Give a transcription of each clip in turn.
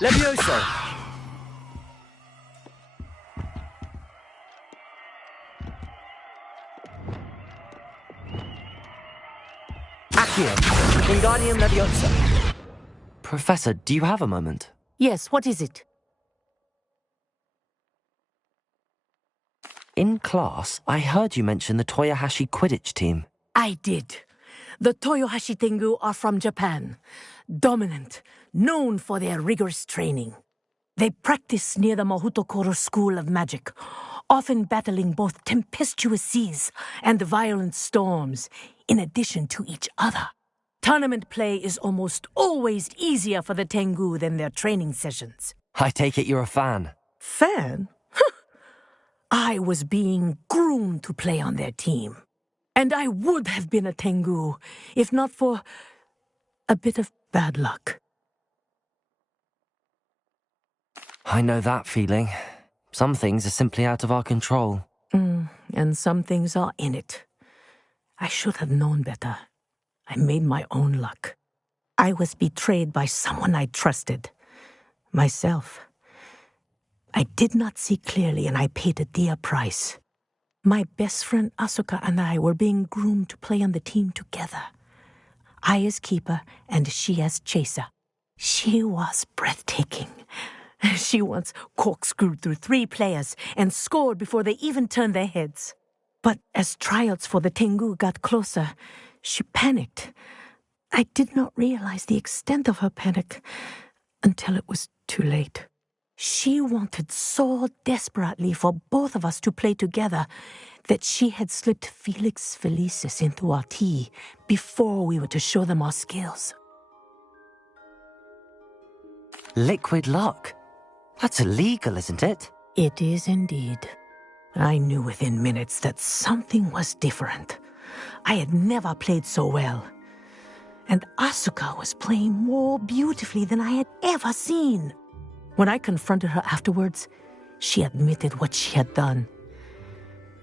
Levioso! Accio! Wingardium Leviosa! Professor, do you have a moment? Yes, what is it? In class, I heard you mention the Toyohashi Quidditch team. I did. The Toyohashi Tengu are from Japan. Dominant, known for their rigorous training. They practice near the Mahutokoro School of Magic, often battling both tempestuous seas and violent storms, in addition to each other. Tournament play is almost always easier for the Tengu than their training sessions. I take it you're a fan. Fan? I was being groomed to play on their team. And I would have been a Tengu, if not for a bit of bad luck. I know that feeling. Some things are simply out of our control. And some things are in it. I should have known better. I made my own luck. I was betrayed by someone I trusted. Myself. I did not see clearly, and I paid a dear price. My best friend Asuka and I were being groomed to play on the team together. I as keeper, and she as chaser. She was breathtaking. She once corkscrewed through 3 players and scored before they even turned their heads. But as tryouts for the Tengu got closer, she panicked. I did not realize the extent of her panic until it was too late. She wanted so desperately for both of us to play together that she had slipped Felix Felicis into our tea before we were to show them our skills. Liquid luck? That's illegal, isn't it? It is indeed. I knew within minutes that something was different. I had never played so well. And Asuka was playing more beautifully than I had ever seen. When I confronted her afterwards, she admitted what she had done.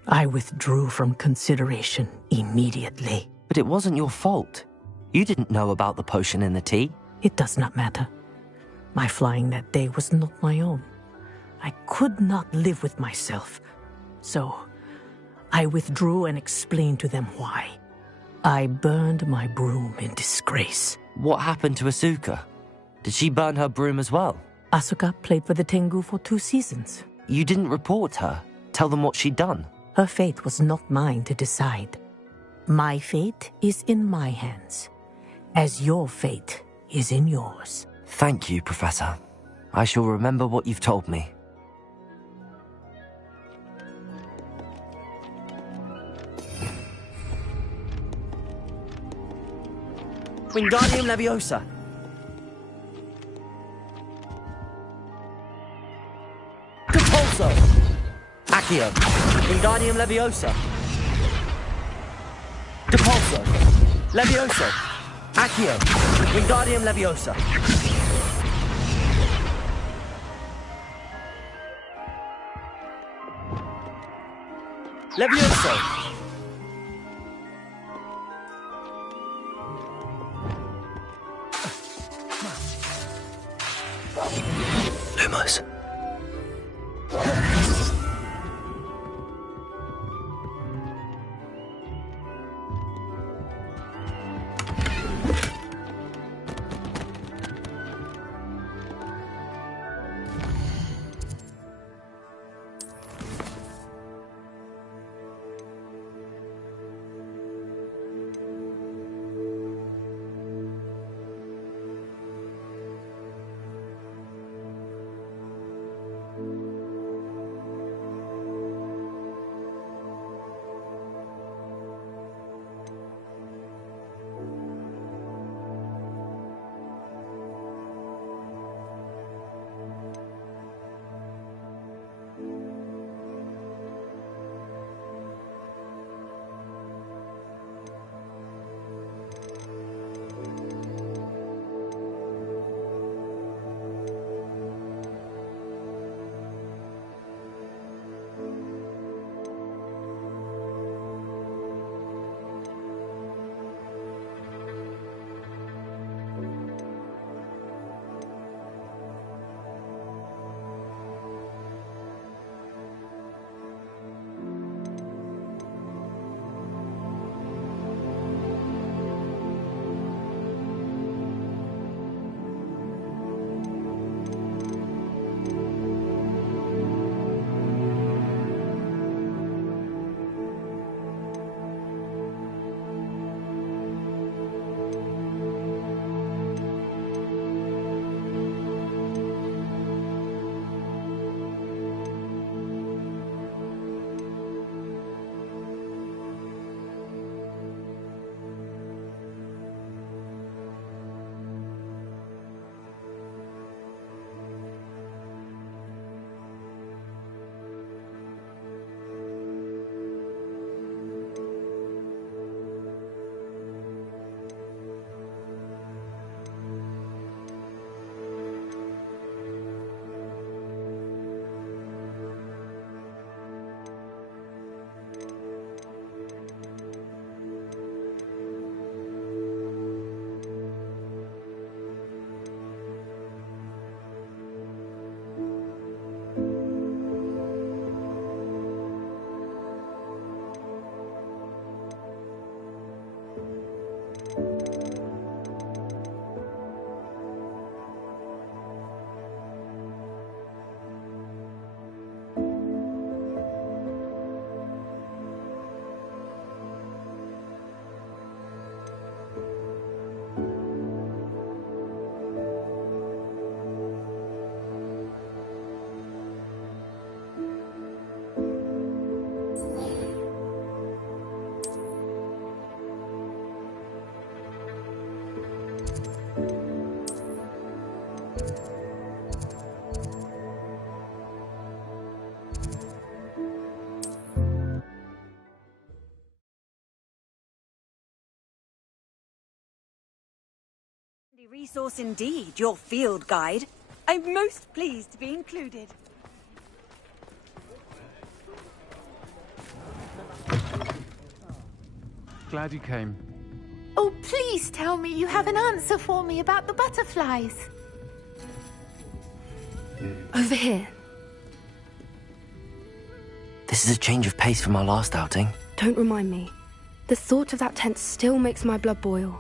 I withdrew from consideration immediately. But it wasn't your fault. You didn't know about the potion in the tea. It does not matter. My flying that day was not my own. I could not live with myself. So, I withdrew and explained to them why. I burned my broom in disgrace. What happened to Asuka? Did she burn her broom as well? Asuka played for the Tengu for 2 seasons. You didn't report her? Tell them what she'd done? Her fate was not mine to decide. My fate is in my hands, as your fate is in yours. Thank you, Professor. I shall remember what you've told me. Wingardium Leviosa! Repulso! Accio! Wingardium Leviosa! Repulso! Levioso! Accio! Wingardium Leviosa! Levioso! Lumos. The resource indeed, your field guide. I'm most pleased to be included. Glad you came. Oh, please tell me you have an answer for me about the butterflies. Over here. This is a change of pace from our last outing. Don't remind me. The thought of that tent still makes my blood boil.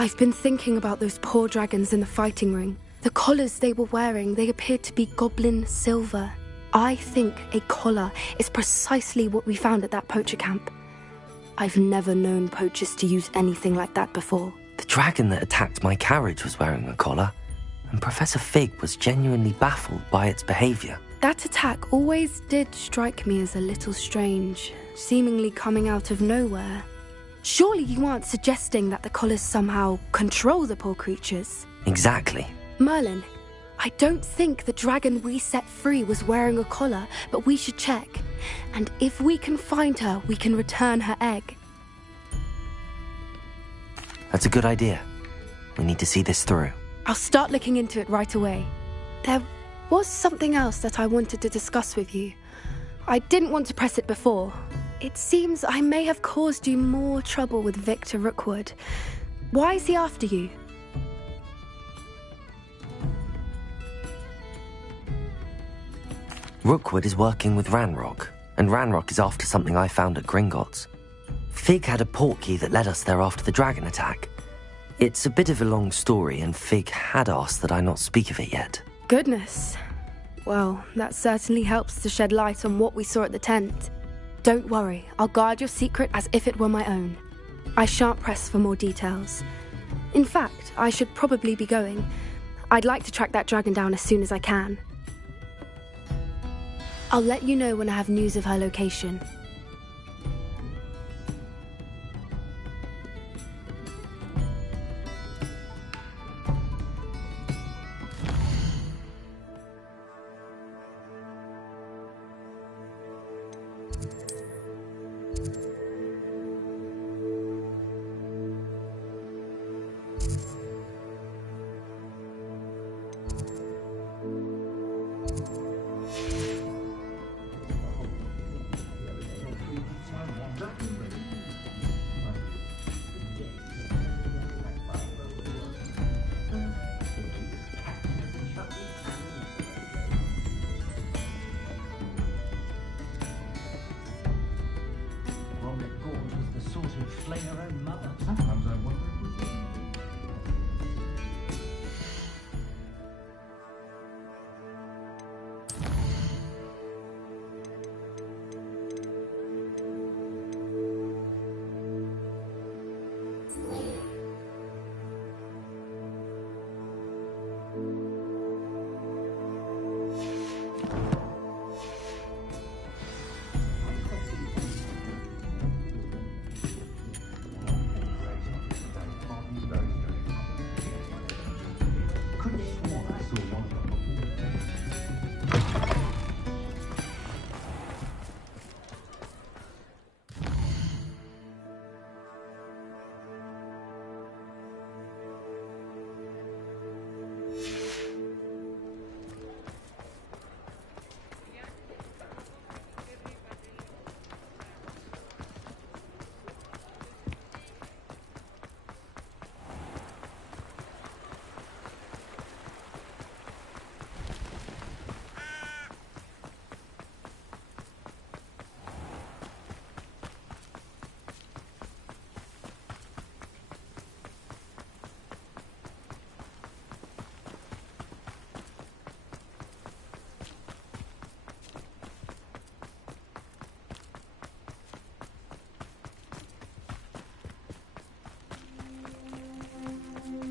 I've been thinking about those poor dragons in the fighting ring. The collars they were wearing, they appeared to be goblin silver. I think a collar is precisely what we found at that poacher camp. I've never known poachers to use anything like that before. The dragon that attacked my carriage was wearing a collar, and Professor Fig was genuinely baffled by its behavior. That attack always did strike me as a little strange, seemingly coming out of nowhere. Surely you aren't suggesting that the collars somehow control the poor creatures? Exactly. Merlin, I don't think the dragon we set free was wearing a collar, but we should check. And if we can find her, we can return her egg. That's a good idea. We need to see this through. I'll start looking into it right away. There was something else that I wanted to discuss with you. I didn't want to press it before. It seems I may have caused you more trouble with Victor Rookwood. Why is he after you? Rookwood is working with Ranrock, and Ranrock is after something I found at Gringotts. Fig had a portkey that led us there after the dragon attack. It's a bit of a long story, and Fig had asked that I not speak of it yet. Goodness. Well, that certainly helps to shed light on what we saw at the tent. Don't worry, I'll guard your secret as if it were my own. I shan't press for more details. In fact, I should probably be going. I'd like to track that dragon down as soon as I can. I'll let you know when I have news of her location.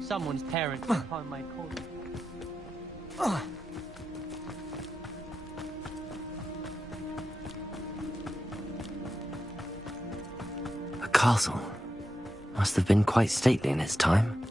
Someone's parents upon my corner. A castle. Must have been quite stately in its time.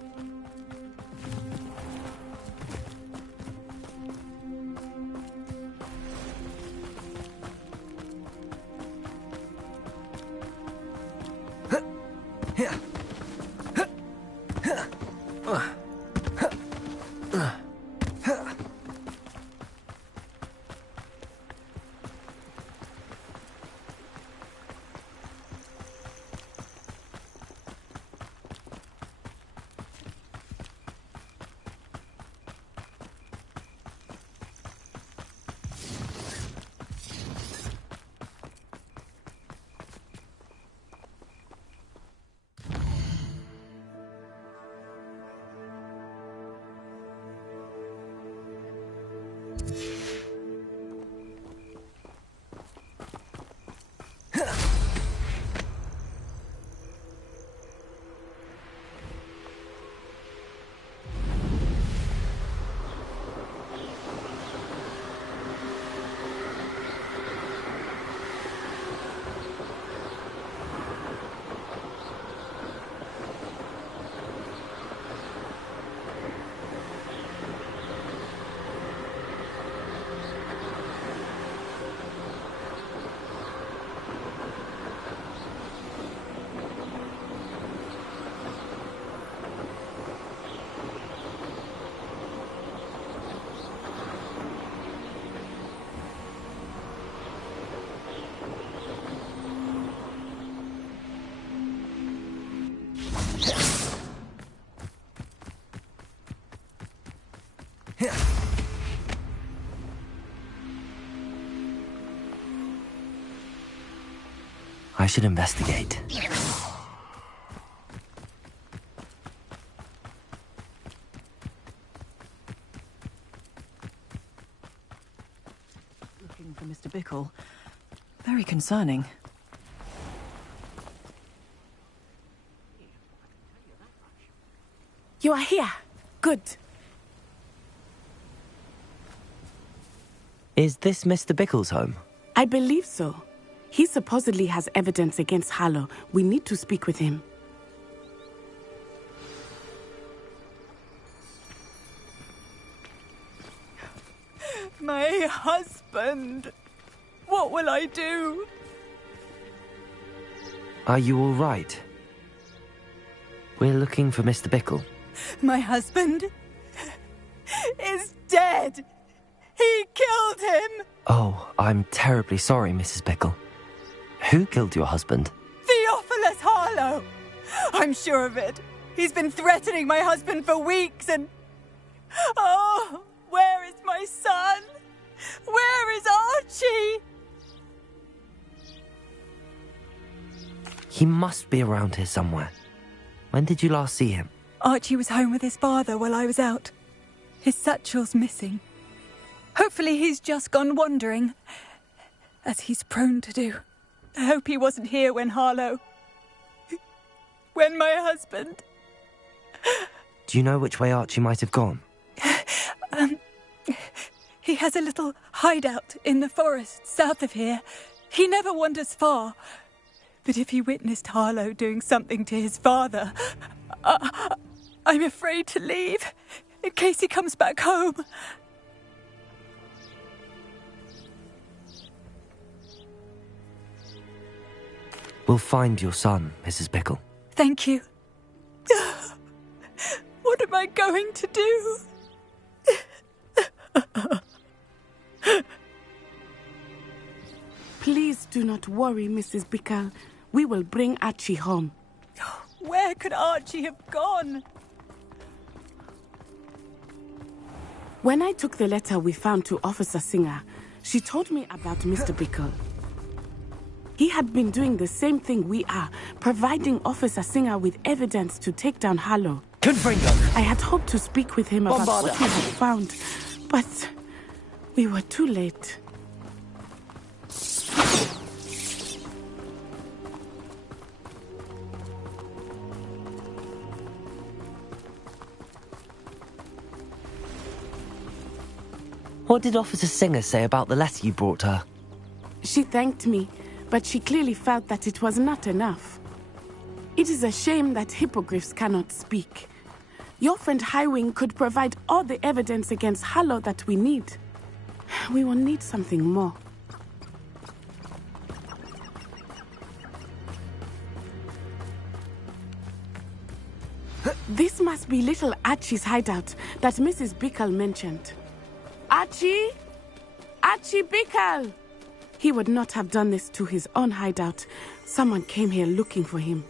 I should investigate. Looking for Mr. Bickle. Very concerning. You are here. Good. Is this Mr. Bickle's home? I believe so. He supposedly has evidence against Harlow. We need to speak with him. My husband! What will I do? Are you all right? We're looking for Mr. Bickle. My husband is dead! He killed him! Oh, I'm terribly sorry, Mrs. Bickle. Who killed your husband? Theophilus Harlow! I'm sure of it. He's been threatening my husband for weeks and... Oh, where is my son? Where is Archie? He must be around here somewhere. When did you last see him? Archie was home with his father while I was out. His satchel's missing. Hopefully he's just gone wandering, as he's prone to do. I hope he wasn't here when Harlow... when my husband... Do you know which way Archie might have gone? He has a little hideout in the forest south of here. He never wanders far. But if he witnessed Harlow doing something to his father, I'm afraid to leave, in case he comes back home. We'll find your son, Mrs. Bickle. Thank you. What am I going to do? Please do not worry, Mrs. Bickle. We will bring Archie home. Where could Archie have gone? When I took the letter we found to Officer Singer, she told me about Mr. Bickle. He had been doing the same thing we are, providing Officer Singer with evidence to take down Harlow. Confringo! I had hoped to speak with him about what we had found, but we were too late. What did Officer Singer say about the letter you brought her? She thanked me, but she clearly felt that it was not enough. It is a shame that hippogriffs cannot speak. Your friend Highwing could provide all the evidence against Harlow that we need. We will need something more. This must be little Archie's hideout that Mrs. Bickle mentioned. Archie? Archie Bickle! He would not have done this to his own hideout. Someone came here looking for him.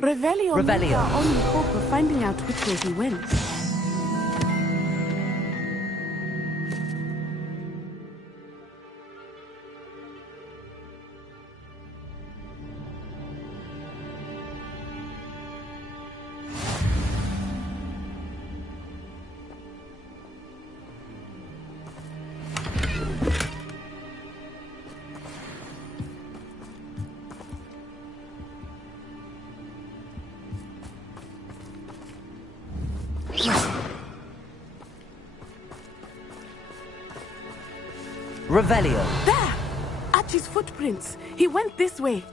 Revelio may be our only hope of finding out which way he went. Revelio. There! Archie's footprints. He went this way.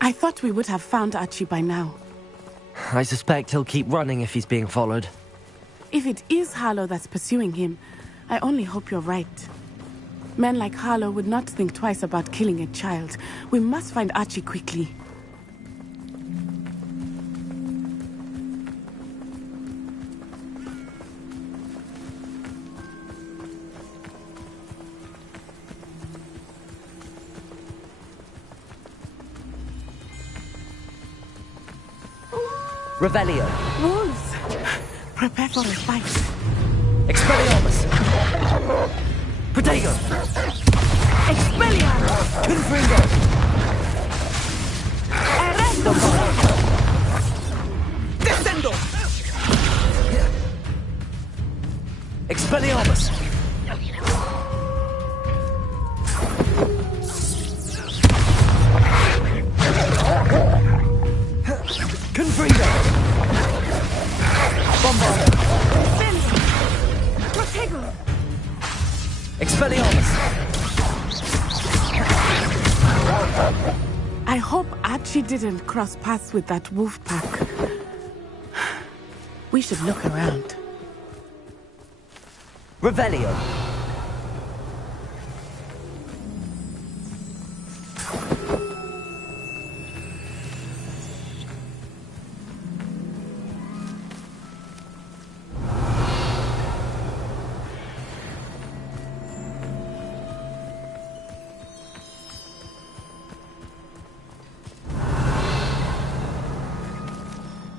I thought we would have found Archie by now. I suspect he'll keep running if he's being followed. If it is Harlow that's pursuing him, I only hope you're right. Men like Harlow would not think twice about killing a child. We must find Archie quickly. Revelio. Wolves! Prepare for a fight. Expelliarmus. Protego. Expelliarmus! Confringo. Arresto! Descendo. Expelliarmus. Confringo. Bombardo. Protego! Expelliarmus. I hope Archie didn't cross paths with that wolf pack. We should look around. Revelio.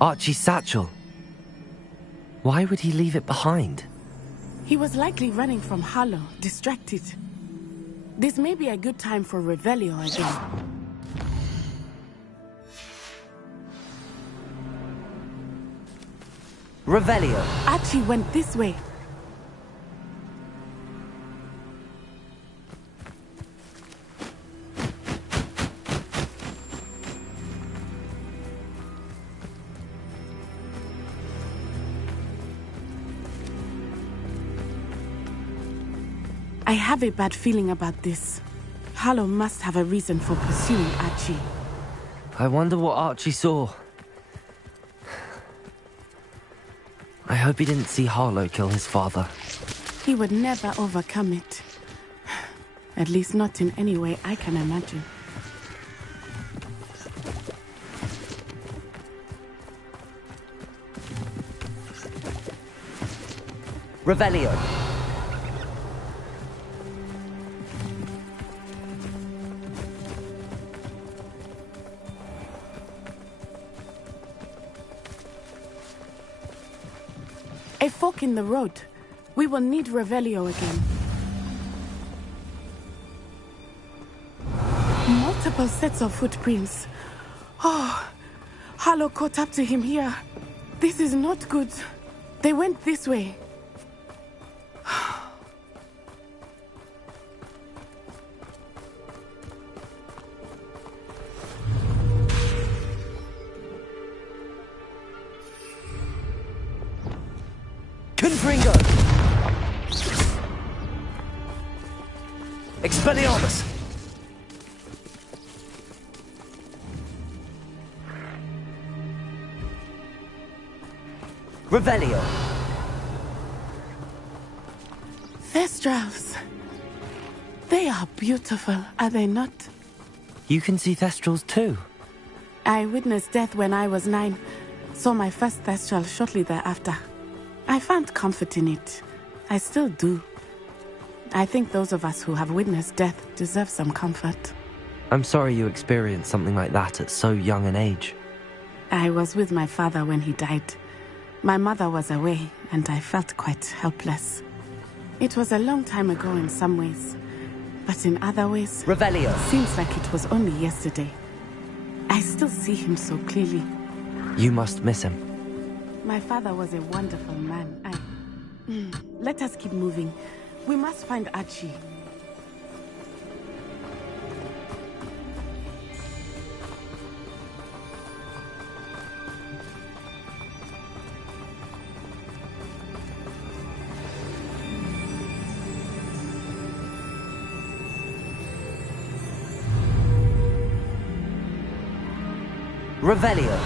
Archie's satchel. Why would he leave it behind? He was likely running from Harlow, distracted. This may be a good time for Revelio again. Revelio. Archie went this way. I have a bad feeling about this. Harlow must have a reason for pursuing Archie. I wonder what Archie saw. I hope he didn't see Harlow kill his father. He would never overcome it. At least not in any way I can imagine. Revelio. A fork in the road. We will need Revelio again. Multiple sets of footprints. Oh, Harlow caught up to him here. This is not good. They went this way. Confringo. Expelliarmus. Revelio. Thestrals. They are beautiful, are they not? You can see Thestrals too. I witnessed death when I was 9. Saw my first Thestral shortly thereafter. I found comfort in it. I still do. I think those of us who have witnessed death deserve some comfort. I'm sorry you experienced something like that at so young an age. I was with my father when he died. My mother was away, and I felt quite helpless. It was a long time ago in some ways, but in other ways, Revelio. Seems like it was only yesterday. I still see him so clearly. You must miss him. My father was a wonderful man. Let us keep moving. We must find Archie. Revelio.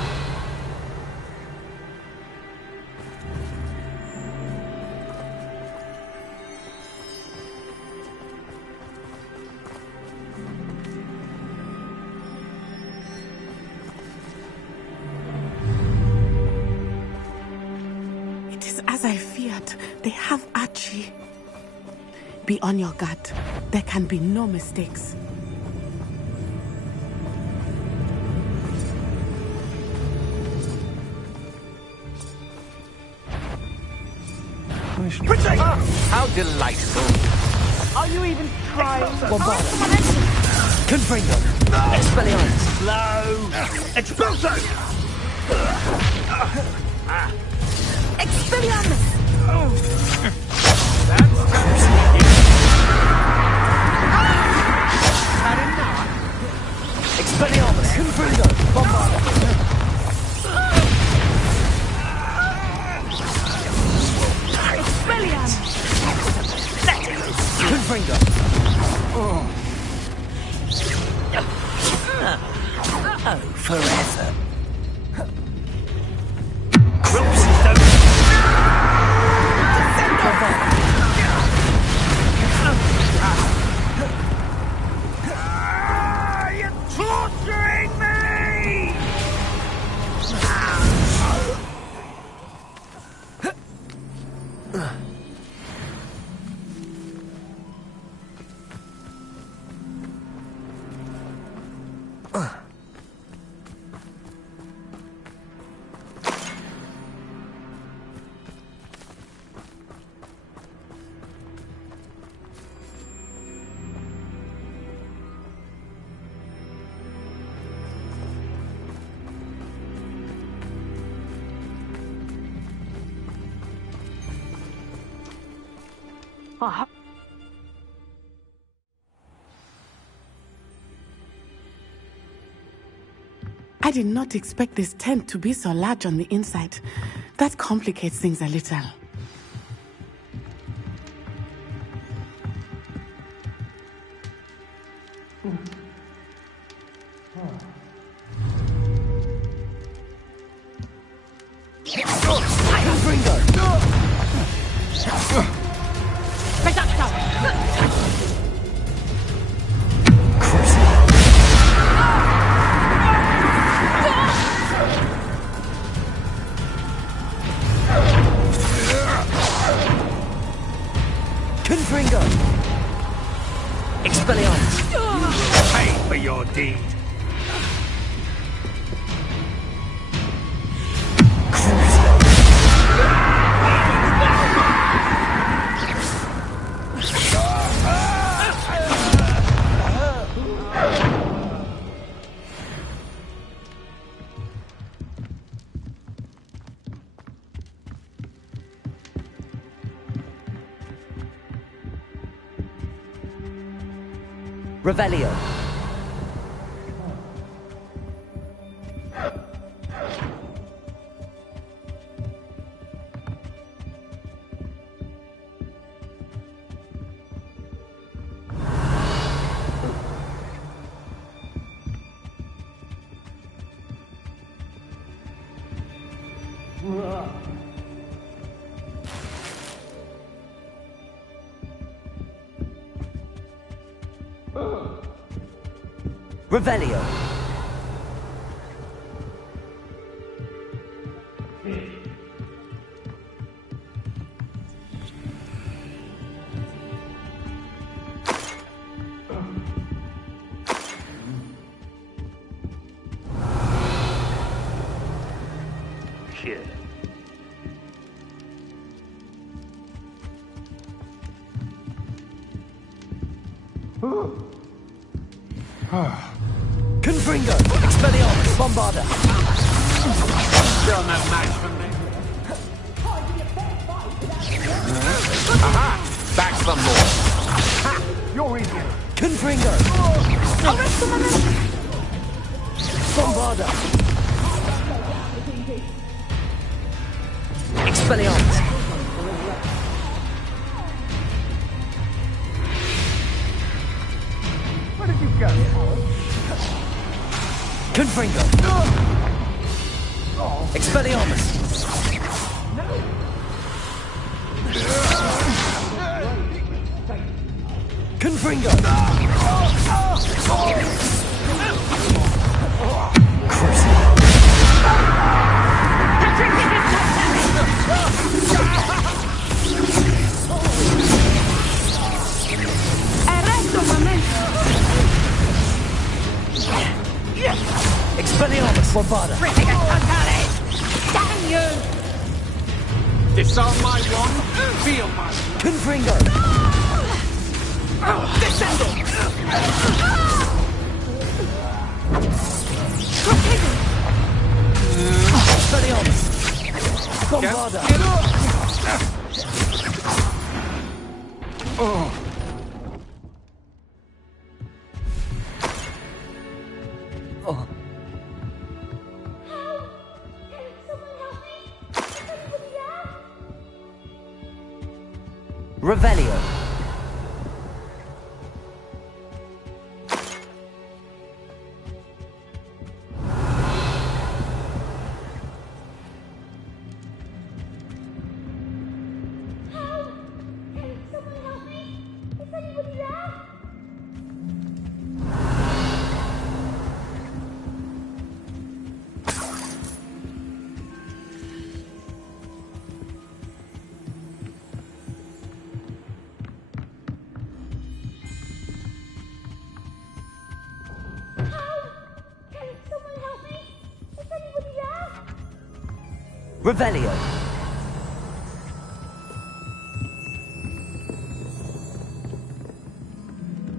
It is as I feared. They have Archie. Be on your guard. There can be no mistakes. How delightful. Are you even trying? Bombarda. Confringo. Expelliarmus. Slow. Expulso! Expelliarmus! Expelliarmus. Confringo. Bombarda. Confringo. Oh, forever. You're torturing me! I did not expect this tent to be so large on the inside. That complicates things a little. Confringo. Expelliarmus. Pay for your deed. Revelio. Revelio. Shit. Confringo. Expelliarmus. Bombarda. Still no match for me. Aha! Back some more. Ha! You're in here. Confringo. Bombarda. Expelliarmus. Where did you go? Confringo. Expelliarmus! Confringo! Expelliarmus! Barbada! Damn you! Disarm my wand, feel my Confringo! descendo! Expelliarmus! Bombarda! Revelio. Revelio.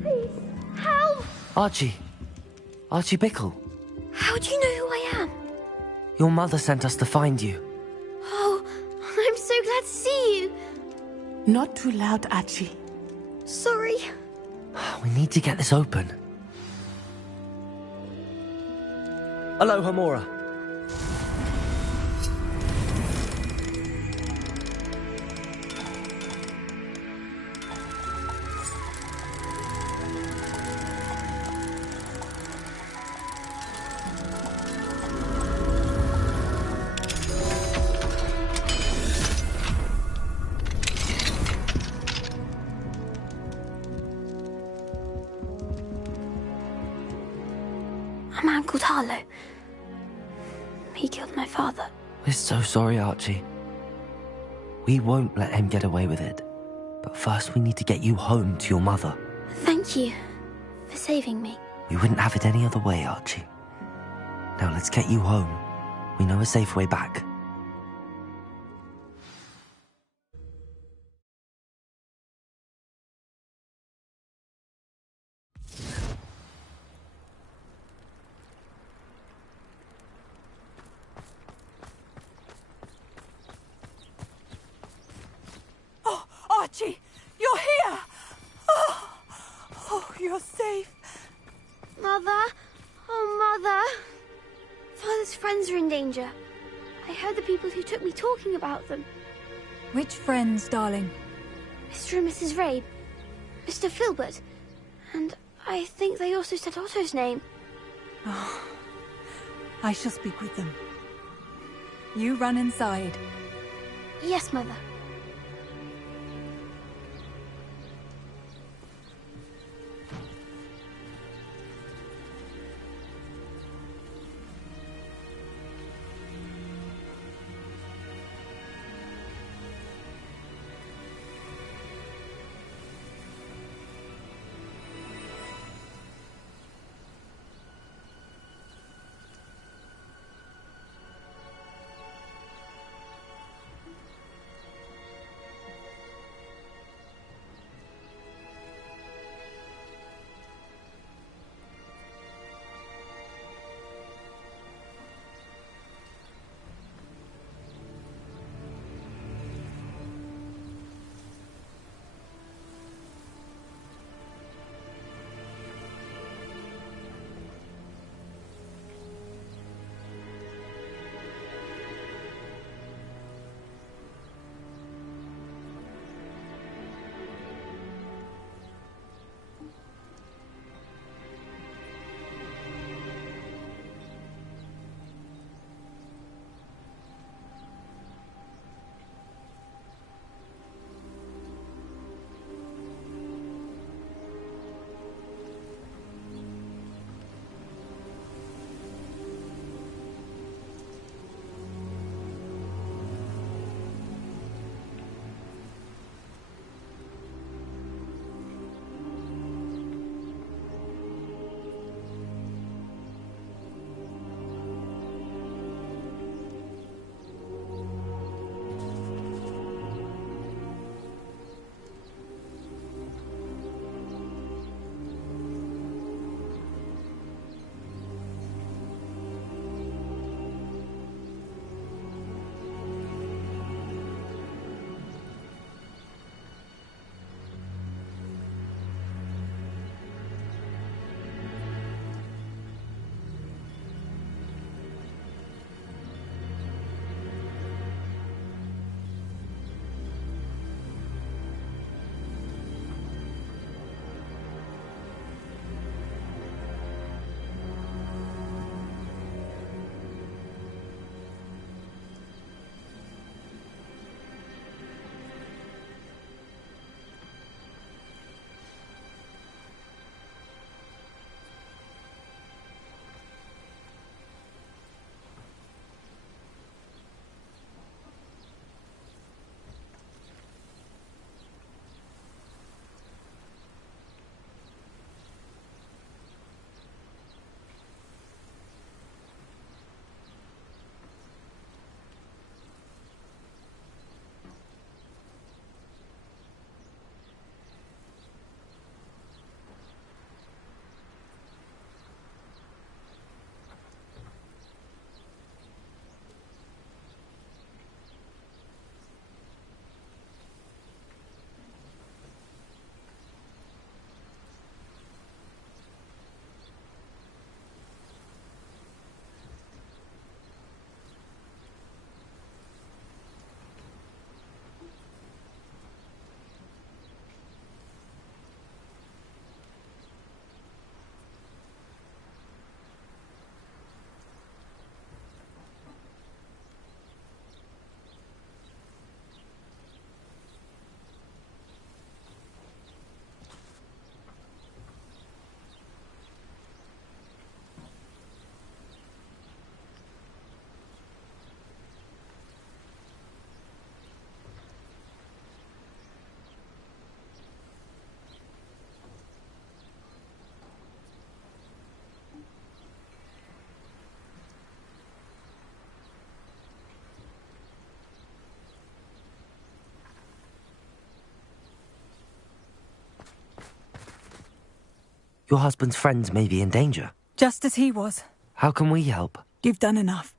Please, help! Archie. Archie Bickle. How do you know who I am? Your mother sent us to find you. Oh, I'm so glad to see you. Not too loud, Archie. Sorry. We need to get this open. Aloha, Mora. A man called Harlow. He killed my father. We're so sorry, Archie. We won't let him get away with it. But first we need to get you home to your mother. Thank you for saving me. We wouldn't have it any other way, Archie. Now let's get you home. We know a safe way back. Oh, Archie, you're here! Oh, you're safe. Mother? Oh, Mother. Father's friends are in danger. I heard the people who took me talking about them. Which friends, darling? Mr. and Mrs. Rabe, Mr. Filbert, and I think they also said Otto's name. Oh, I shall speak with them. You run inside. Yes, Mother. Your husband's friends may be in danger. Just as he was. How can we help? You've done enough.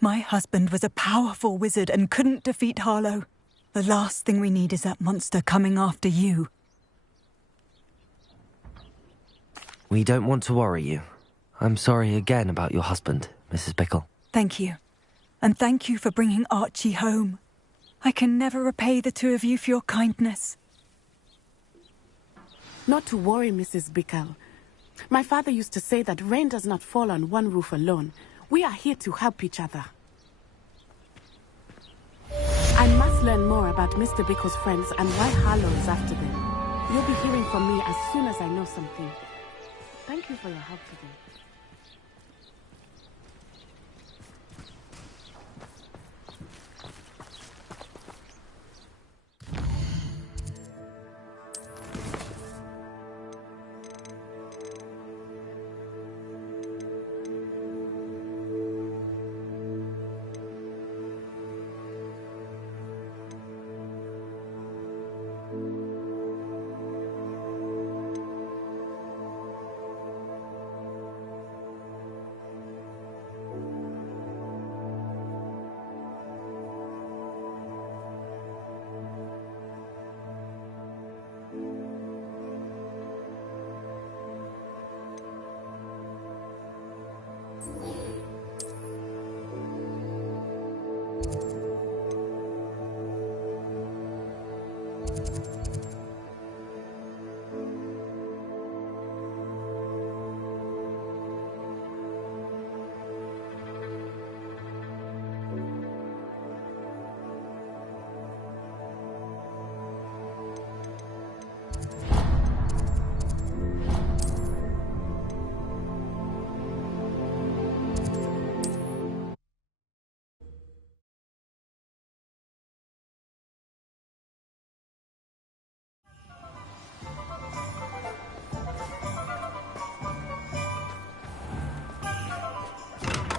My husband was a powerful wizard and couldn't defeat Harlow. The last thing we need is that monster coming after you. We don't want to worry you. I'm sorry again about your husband, Mrs. Bickle. Thank you. And thank you for bringing Archie home. I can never repay the two of you for your kindness. Not to worry, Mrs. Bickle. My father used to say that rain does not fall on one roof alone. We are here to help each other. I must learn more about Mr. Bickle's friends and why Harlow is after them. You'll be hearing from me as soon as I know something. Thank you for your help today.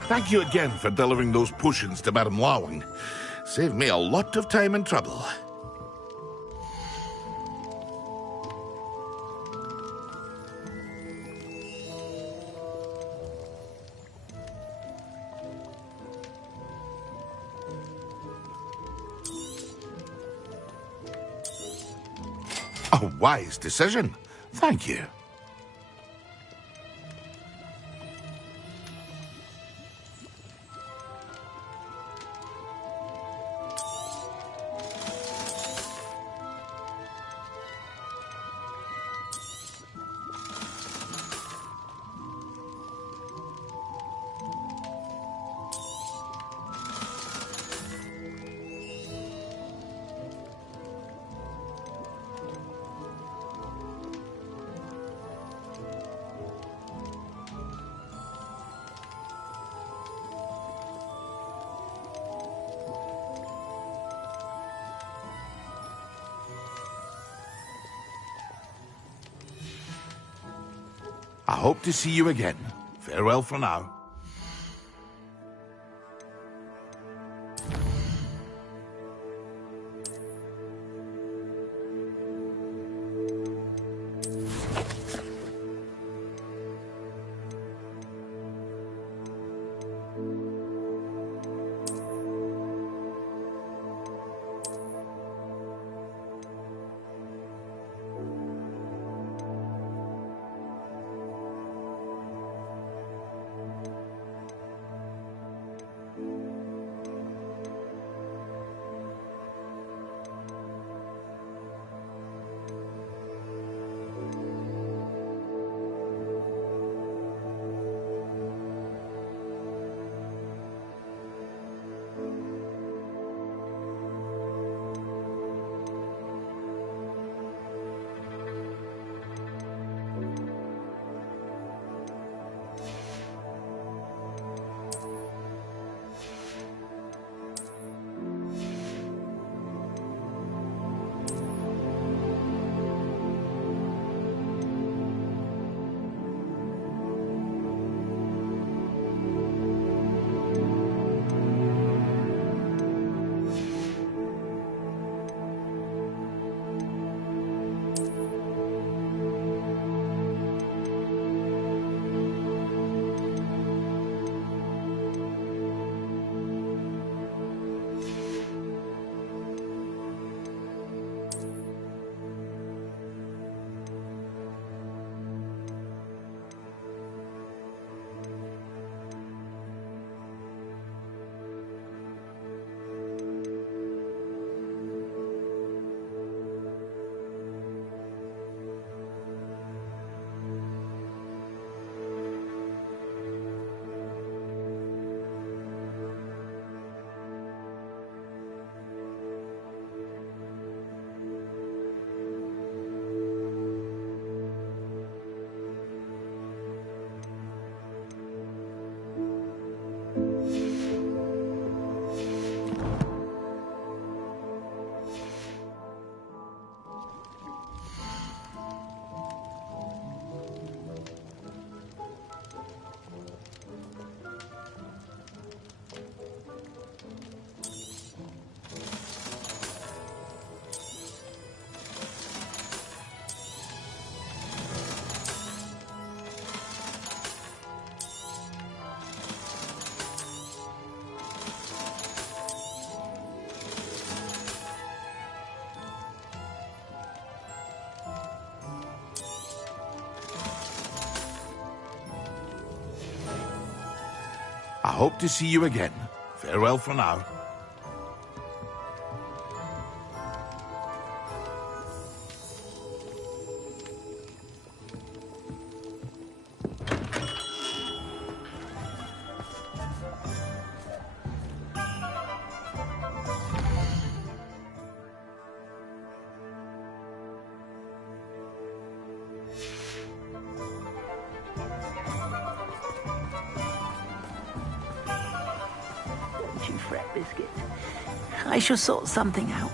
Thank you again for delivering those potions to Madame Lawing. Saved me a lot of time and trouble. A wise decision. Thank you. I hope to see you again. Farewell for now. hope to see you again. Farewell for now. Don't you fret, Biscuit. I shall sort something out.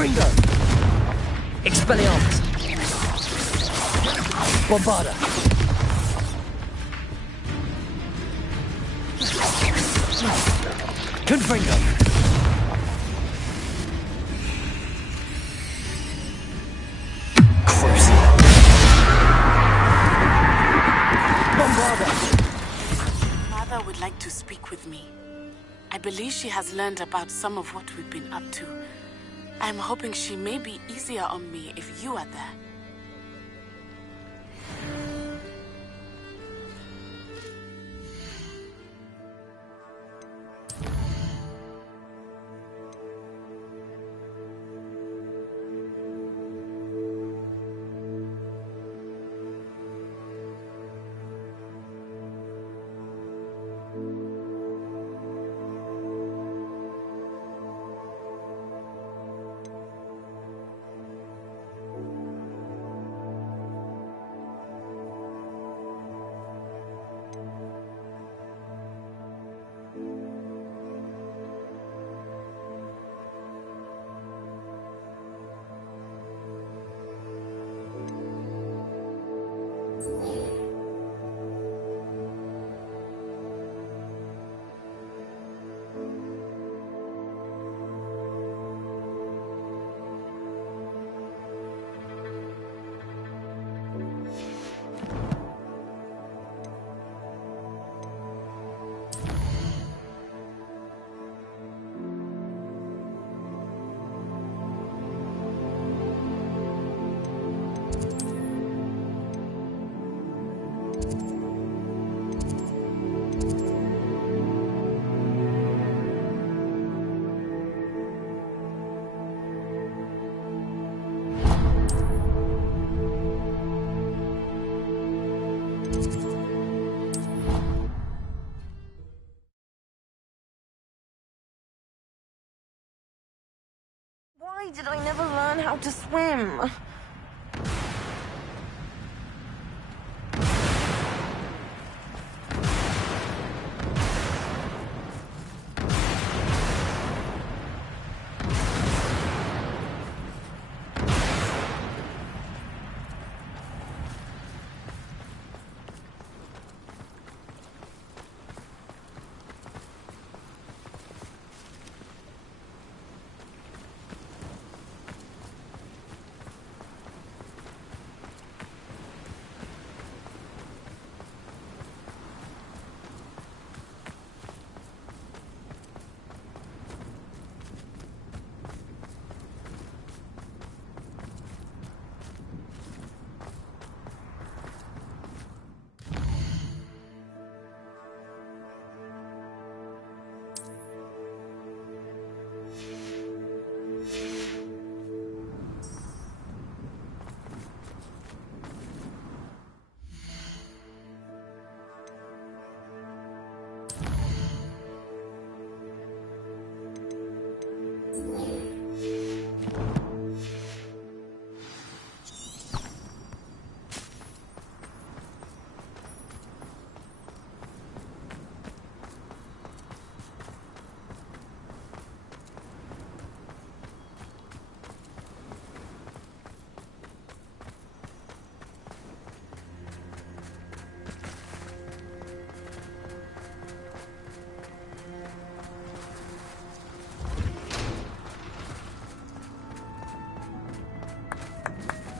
Confringo! Expelliarmus! Bombarda! Confringo! Crucible! Bombarda! Mother would like to speak with me. I believe she has learned about some of what we've been up to. I'm hoping she may be easier on me if you are there. Why did I never learn how to swim?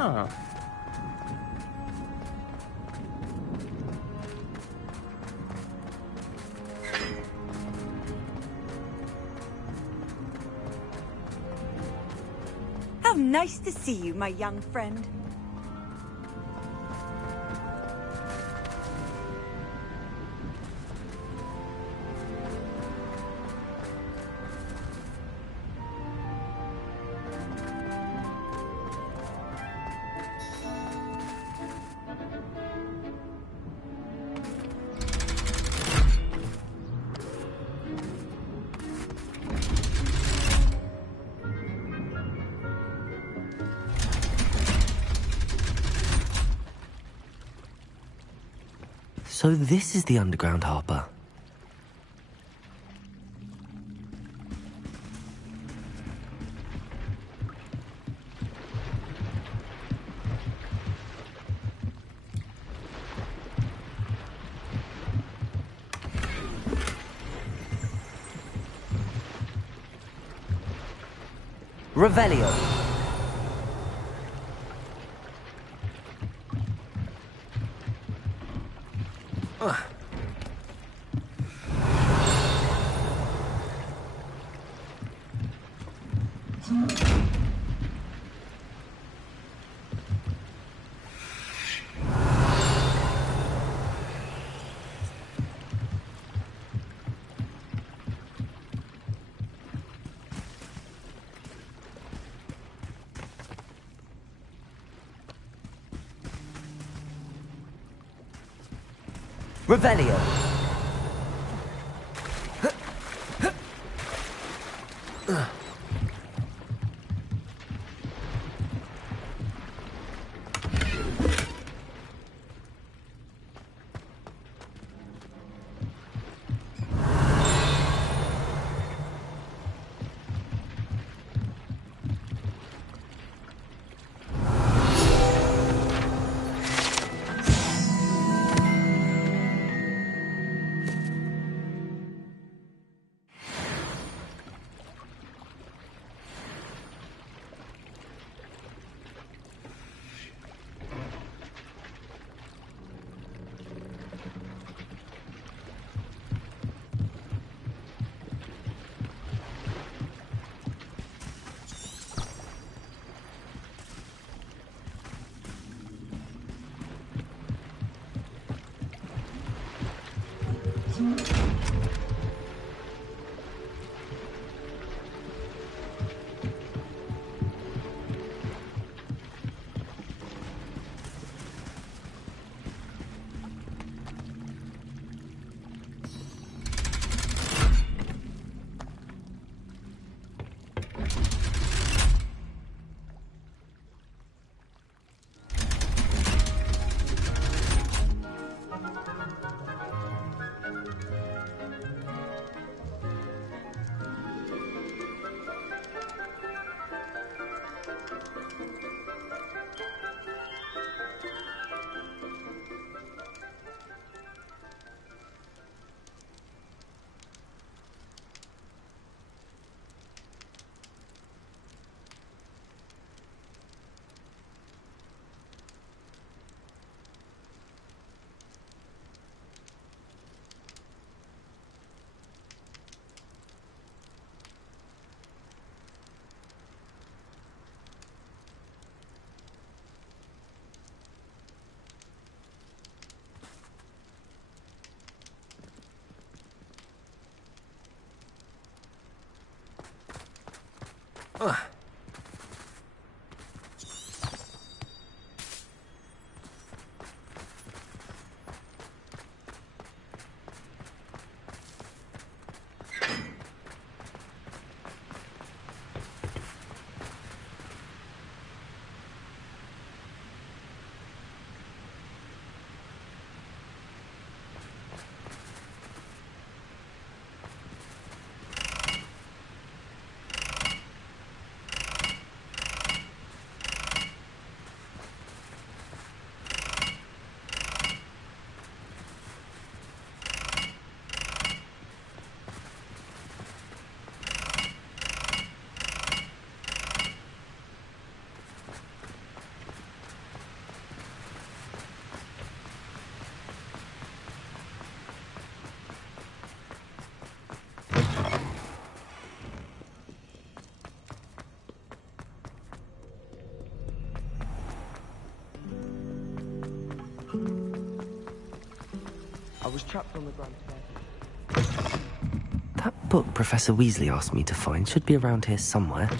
Huh. How nice to see you, my young friend. So this is the underground harbour. Revelio. Revelio. I was trapped on the ground today. That book Professor Weasley asked me to find should be around here somewhere.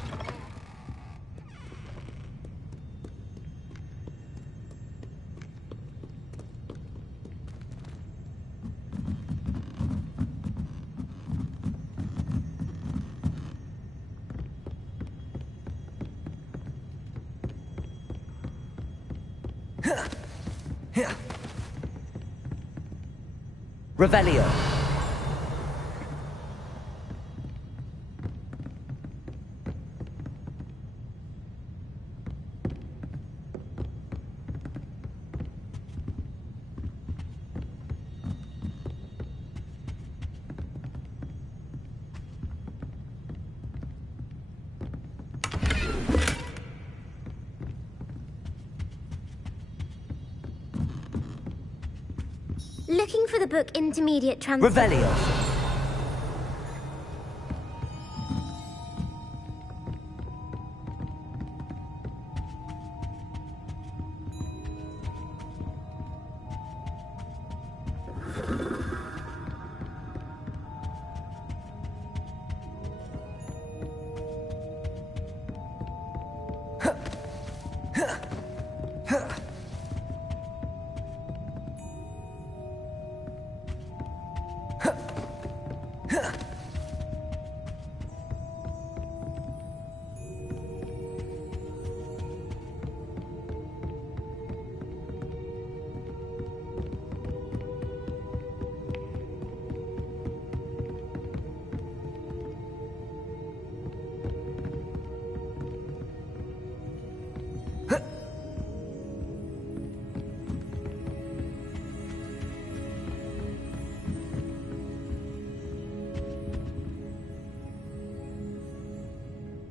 Revelio. looking for the book Intermediate Trans... Revelio.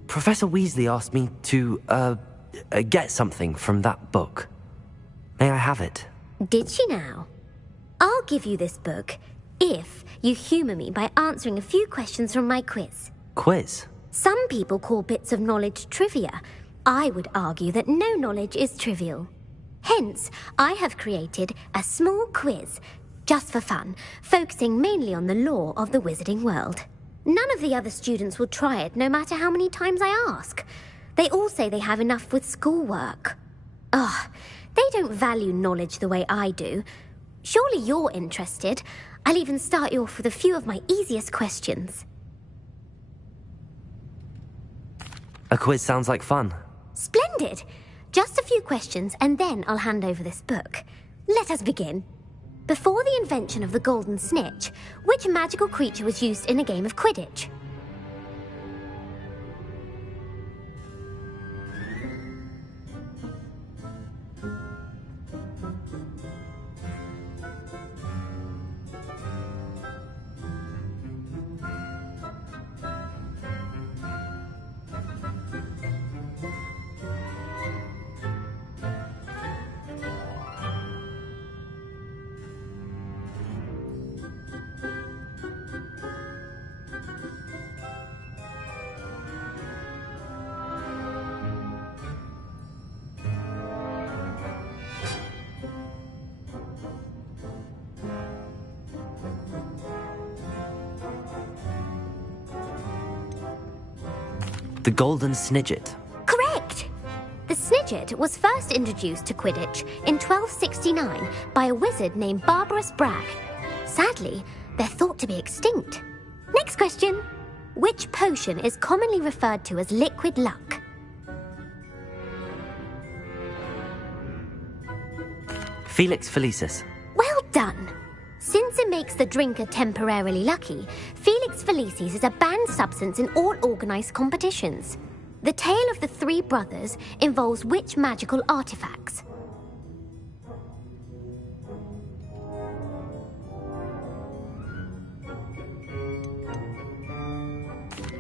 Professor Weasley asked me to, get something from that book. May I have it? Did she now? I'll give you this book if you humour me by answering a few questions from my quiz. Quiz? Some people call bits of knowledge trivia. I would argue that no knowledge is trivial. Hence, I have created a small quiz, just for fun, focusing mainly on the lore of the wizarding world. None of the other students will try it, no matter how many times I ask. They all say they have enough with schoolwork. Ugh, they don't value knowledge the way I do. Surely you're interested. I'll even start you off with a few of my easiest questions. A quiz sounds like fun. Splendid! Just a few questions, and then I'll hand over this book. Let us begin. Before the invention of the golden snitch, which magical creature was used in a game of Quidditch? The Golden Snidget. Correct! The Snidget was first introduced to Quidditch in 1269 by a wizard named Barbarous Bragg. Sadly, they're thought to be extinct. Next question. Which potion is commonly referred to as liquid luck? Felix Felicis. Well done! Since it makes the drinker temporarily lucky, Felix Felicis is a banned substance in all organised competitions. The tale of the three brothers involves which magical artifacts?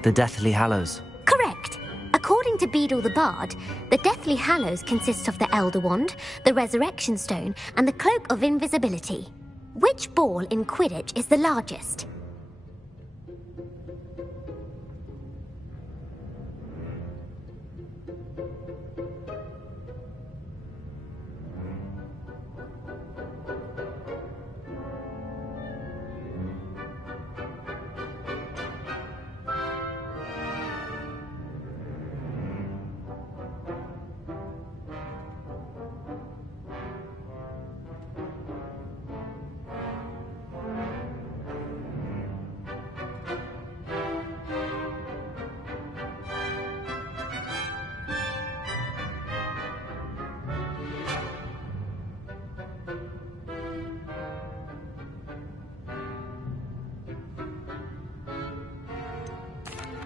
The Deathly Hallows. Correct! According to Beedle the Bard, the Deathly Hallows consists of the Elder Wand, the Resurrection Stone, and the Cloak of Invisibility. Which ball in Quidditch is the largest?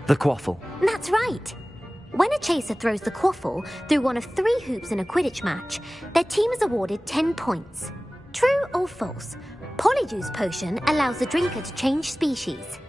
The Quaffle. That's right! When a chaser throws the quaffle through one of 3 hoops in a Quidditch match, their team is awarded 10 points. True or false? Polyjuice potion allows the drinker to change species.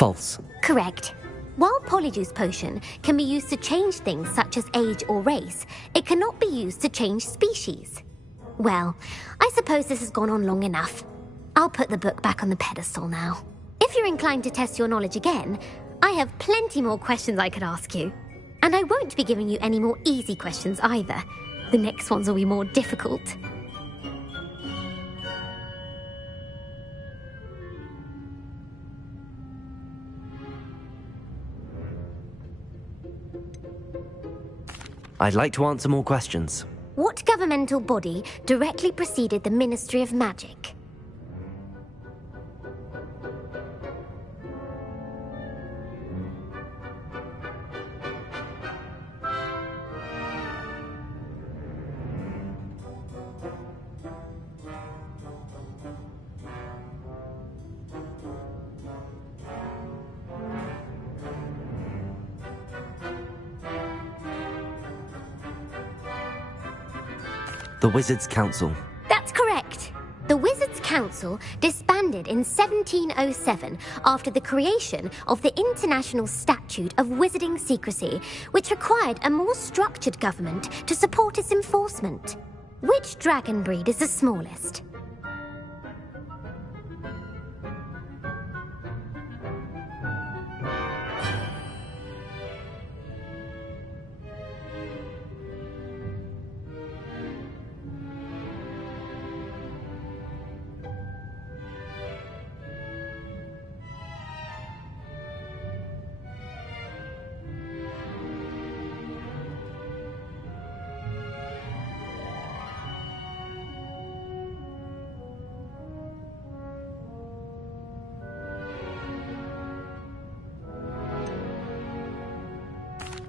False. Correct. While Polyjuice Potion can be used to change things such as age or race, it cannot be used to change species. Well, I suppose this has gone on long enough. I'll put the book back on the pedestal now. If you're inclined to test your knowledge again, I have plenty more questions I could ask you. And I won't be giving you any more easy questions either. The next ones will be more difficult. I'd like to answer more questions. What governmental body directly preceded the Ministry of Magic? The Wizards' Council. That's correct. The Wizards' Council disbanded in 1707 after the creation of the International Statute of Wizarding Secrecy, which required a more structured government to support its enforcement. Which dragon breed is the smallest?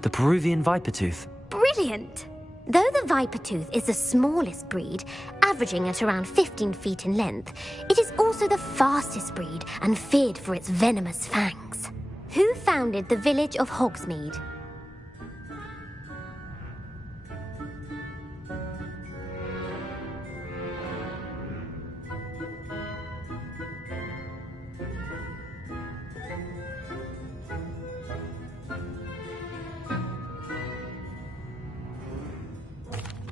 The Peruvian Vipertooth. Brilliant! Though the Vipertooth is the smallest breed, averaging at around 15 feet in length, it is also the fastest breed and feared for its venomous fangs. Who founded the village of Hogsmeade?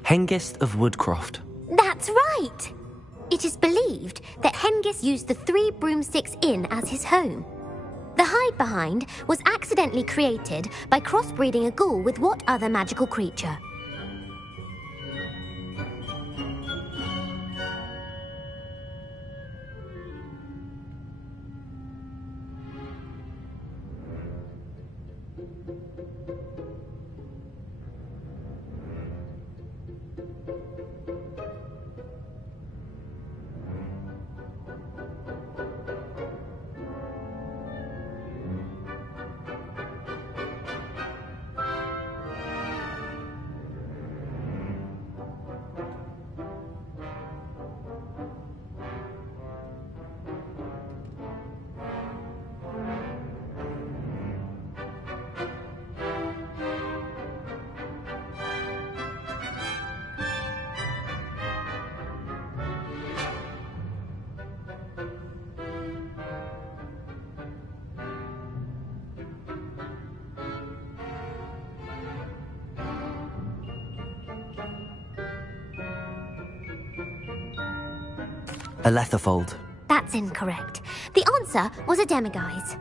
Hengist of Woodcroft. That's right! It is believed that Hengist used the Three Broomsticks Inn as his home. The hide-behind was accidentally created by crossbreeding a ghoul with what other magical creature? A Letherfold. That's incorrect. The answer was a demiguise.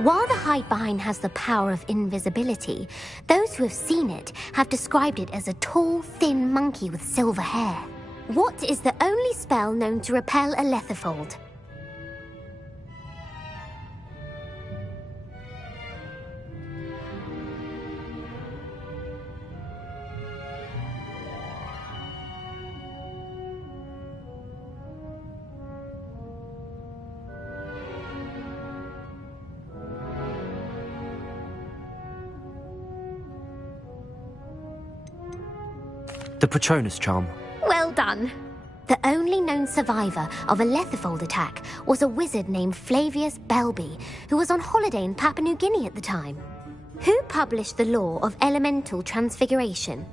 While the hide-behind has the power of invisibility, those who have seen it have described it as a tall, thin monkey with silver hair. What is the only spell known to repel a Letherfold? The Patronus Charm. Well done. The only known survivor of a Letherfold attack was a wizard named Flavius Belby, who was on holiday in Papua New Guinea at the time. Who published the law of elemental transfiguration?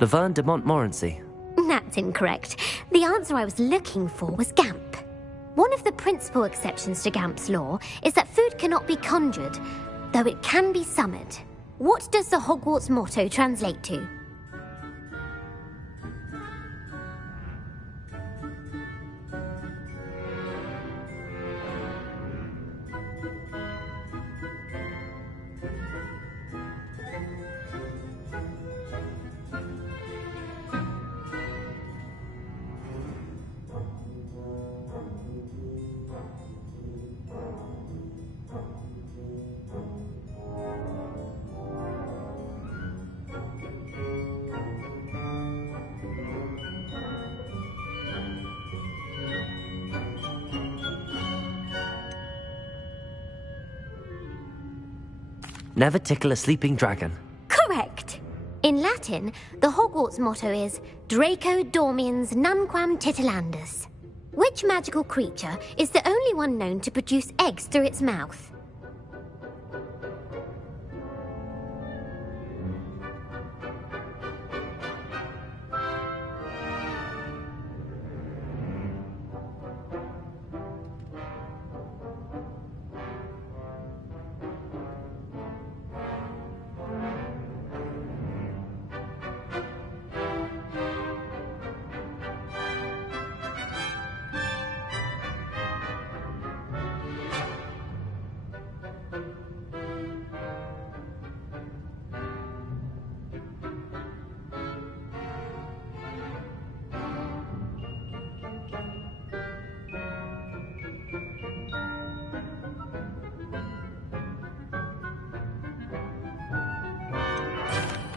Laverne de Montmorency. That's incorrect. The answer I was looking for was Gamp. One of the principal exceptions to Gamp's law is that food cannot be conjured, though it can be summoned. What does the Hogwarts motto translate to? Never tickle a sleeping dragon. Correct. In Latin, the Hogwarts motto is Draco dormiens nunquam titilandus. Which magical creature is the only one known to produce eggs through its mouth?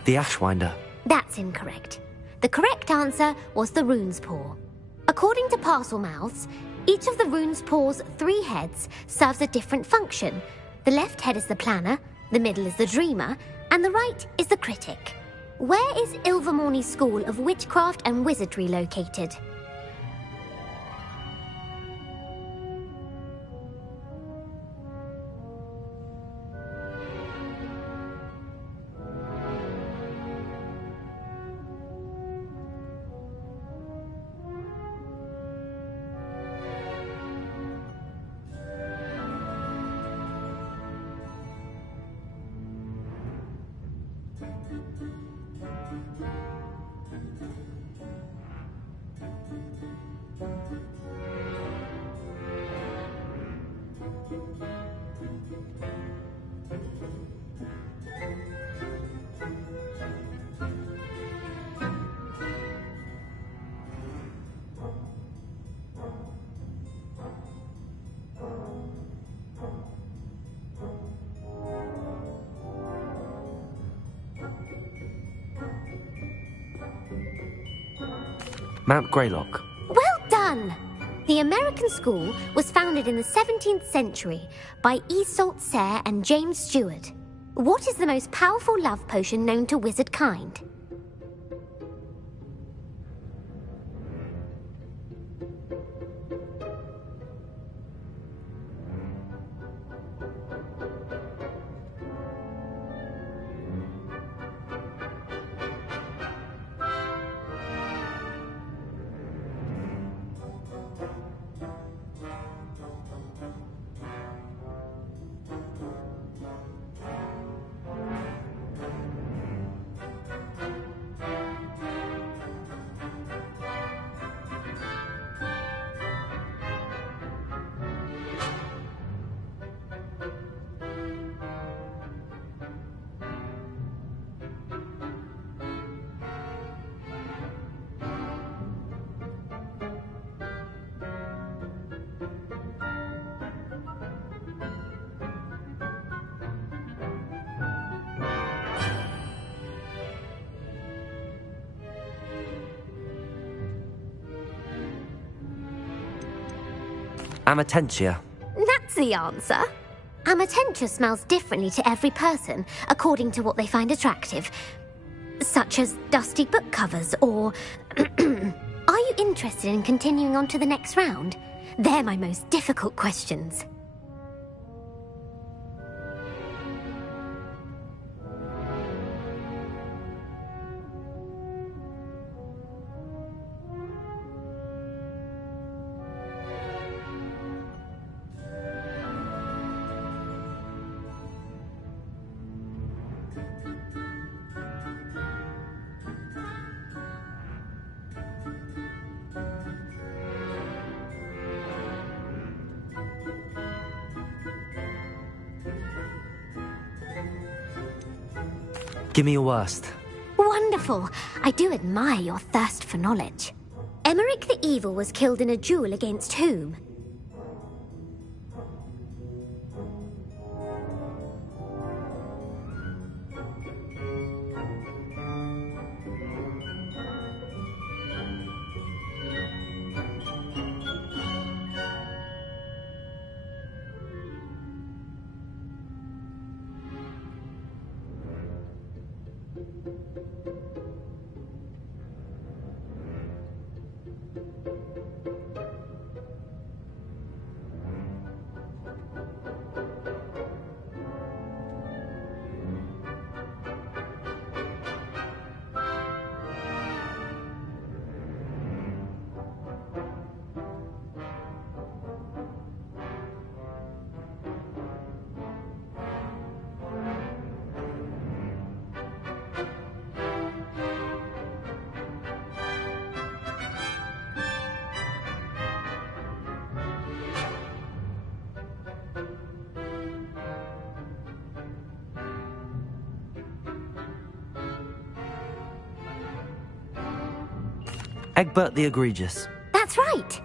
The Ashwinder. That's incorrect. The correct answer was the rune's paw. According to Parselmouths, each of the rune's paw's 3 heads serves a different function. The left head is the planner, the middle is the dreamer, and the right is the critic. Where is Ilvermorny School of Witchcraft and Wizardry located? Mount Greylock. Well done! The American school was founded in the 17th century by Iseult Sayre and James Stewart. What is the most powerful love potion known to wizard kind? Amatentia. That's the answer. Amatentia smells differently to every person, according to what they find attractive. Such as dusty book covers, or... Are you interested in continuing on to the next round? They're my most difficult questions. Give me your worst. Wonderful. I do admire your thirst for knowledge. Emmerich the Evil was killed in a duel against whom? Egbert the Egregious. That's right.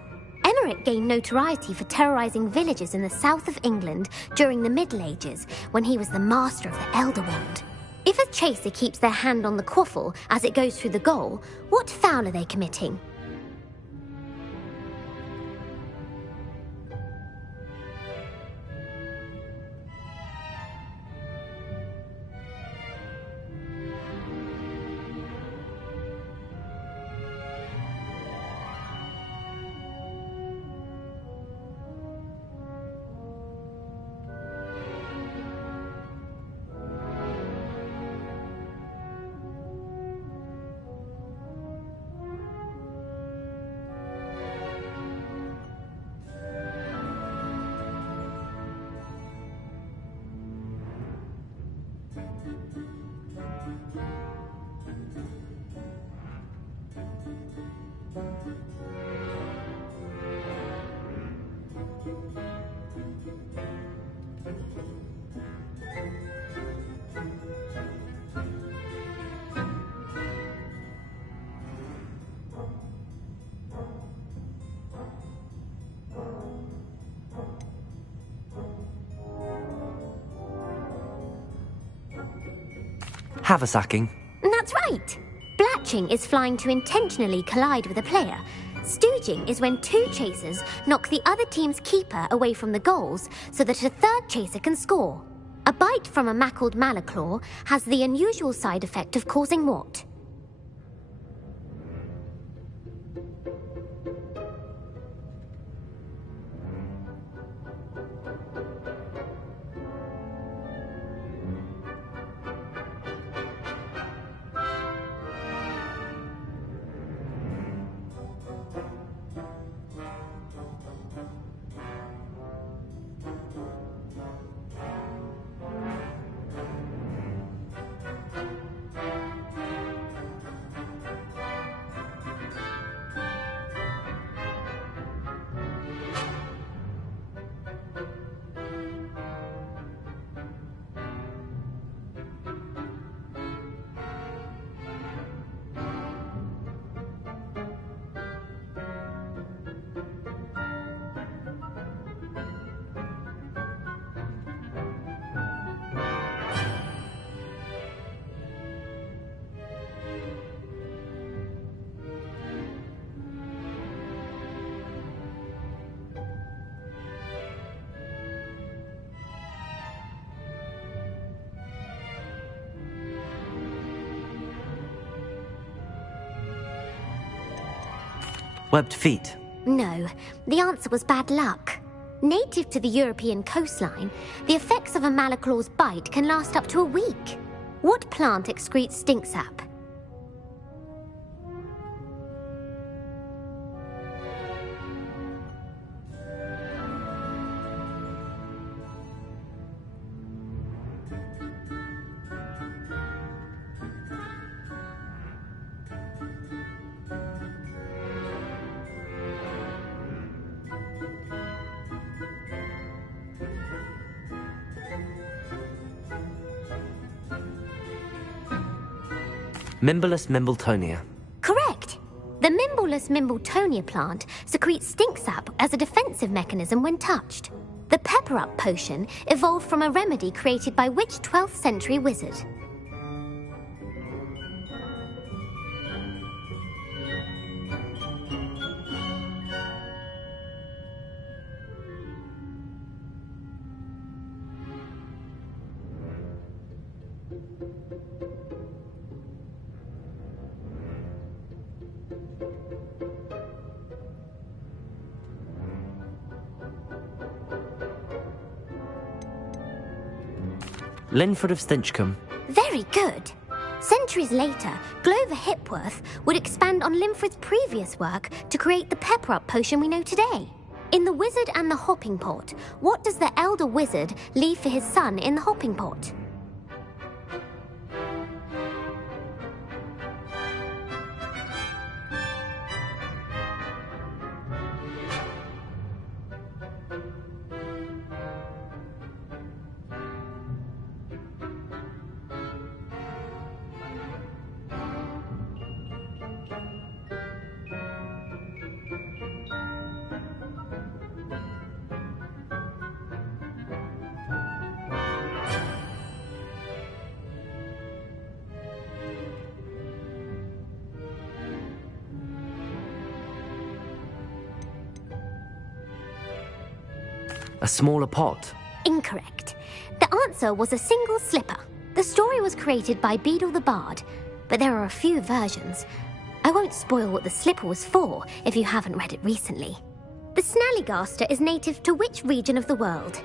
Emmerich gained notoriety for terrorizing villages in the south of England during the Middle Ages, when he was the master of the Elder Wand. If a chaser keeps their hand on the quaffle as it goes through the goal, what foul are they committing? Haversacking. That's right. Blatching is flying to intentionally collide with a player. Stooging is when two chasers knock the other team's keeper away from the goals so that a third chaser can score. A bite from a mackled malaclaw has the unusual side effect of causing what? Webbed feet. No, the answer was bad luck. Native to the European coastline, the effects of a malaclaw's bite can last up to a week. What plant excretes stink sap? Mimbolus mimbletonia. Correct. The Mimbolus mimbletonia plant secretes stink sap as a defensive mechanism when touched. The pepper-up potion evolved from a remedy created by which 12th century wizard? Linford of Stinchcombe. Very good. Centuries later, Glover Hipworth would expand on Linford's previous work to create the pepper-up potion we know today. In The Wizard and the Hopping Pot, what does the elder wizard leave for his son in the hopping pot? A smaller pot. Incorrect. The answer was a single slipper. The story was created by Beadle the Bard, but there are a few versions. I won't spoil what the slipper was for if you haven't read it recently. The Snallygaster is native to which region of the world?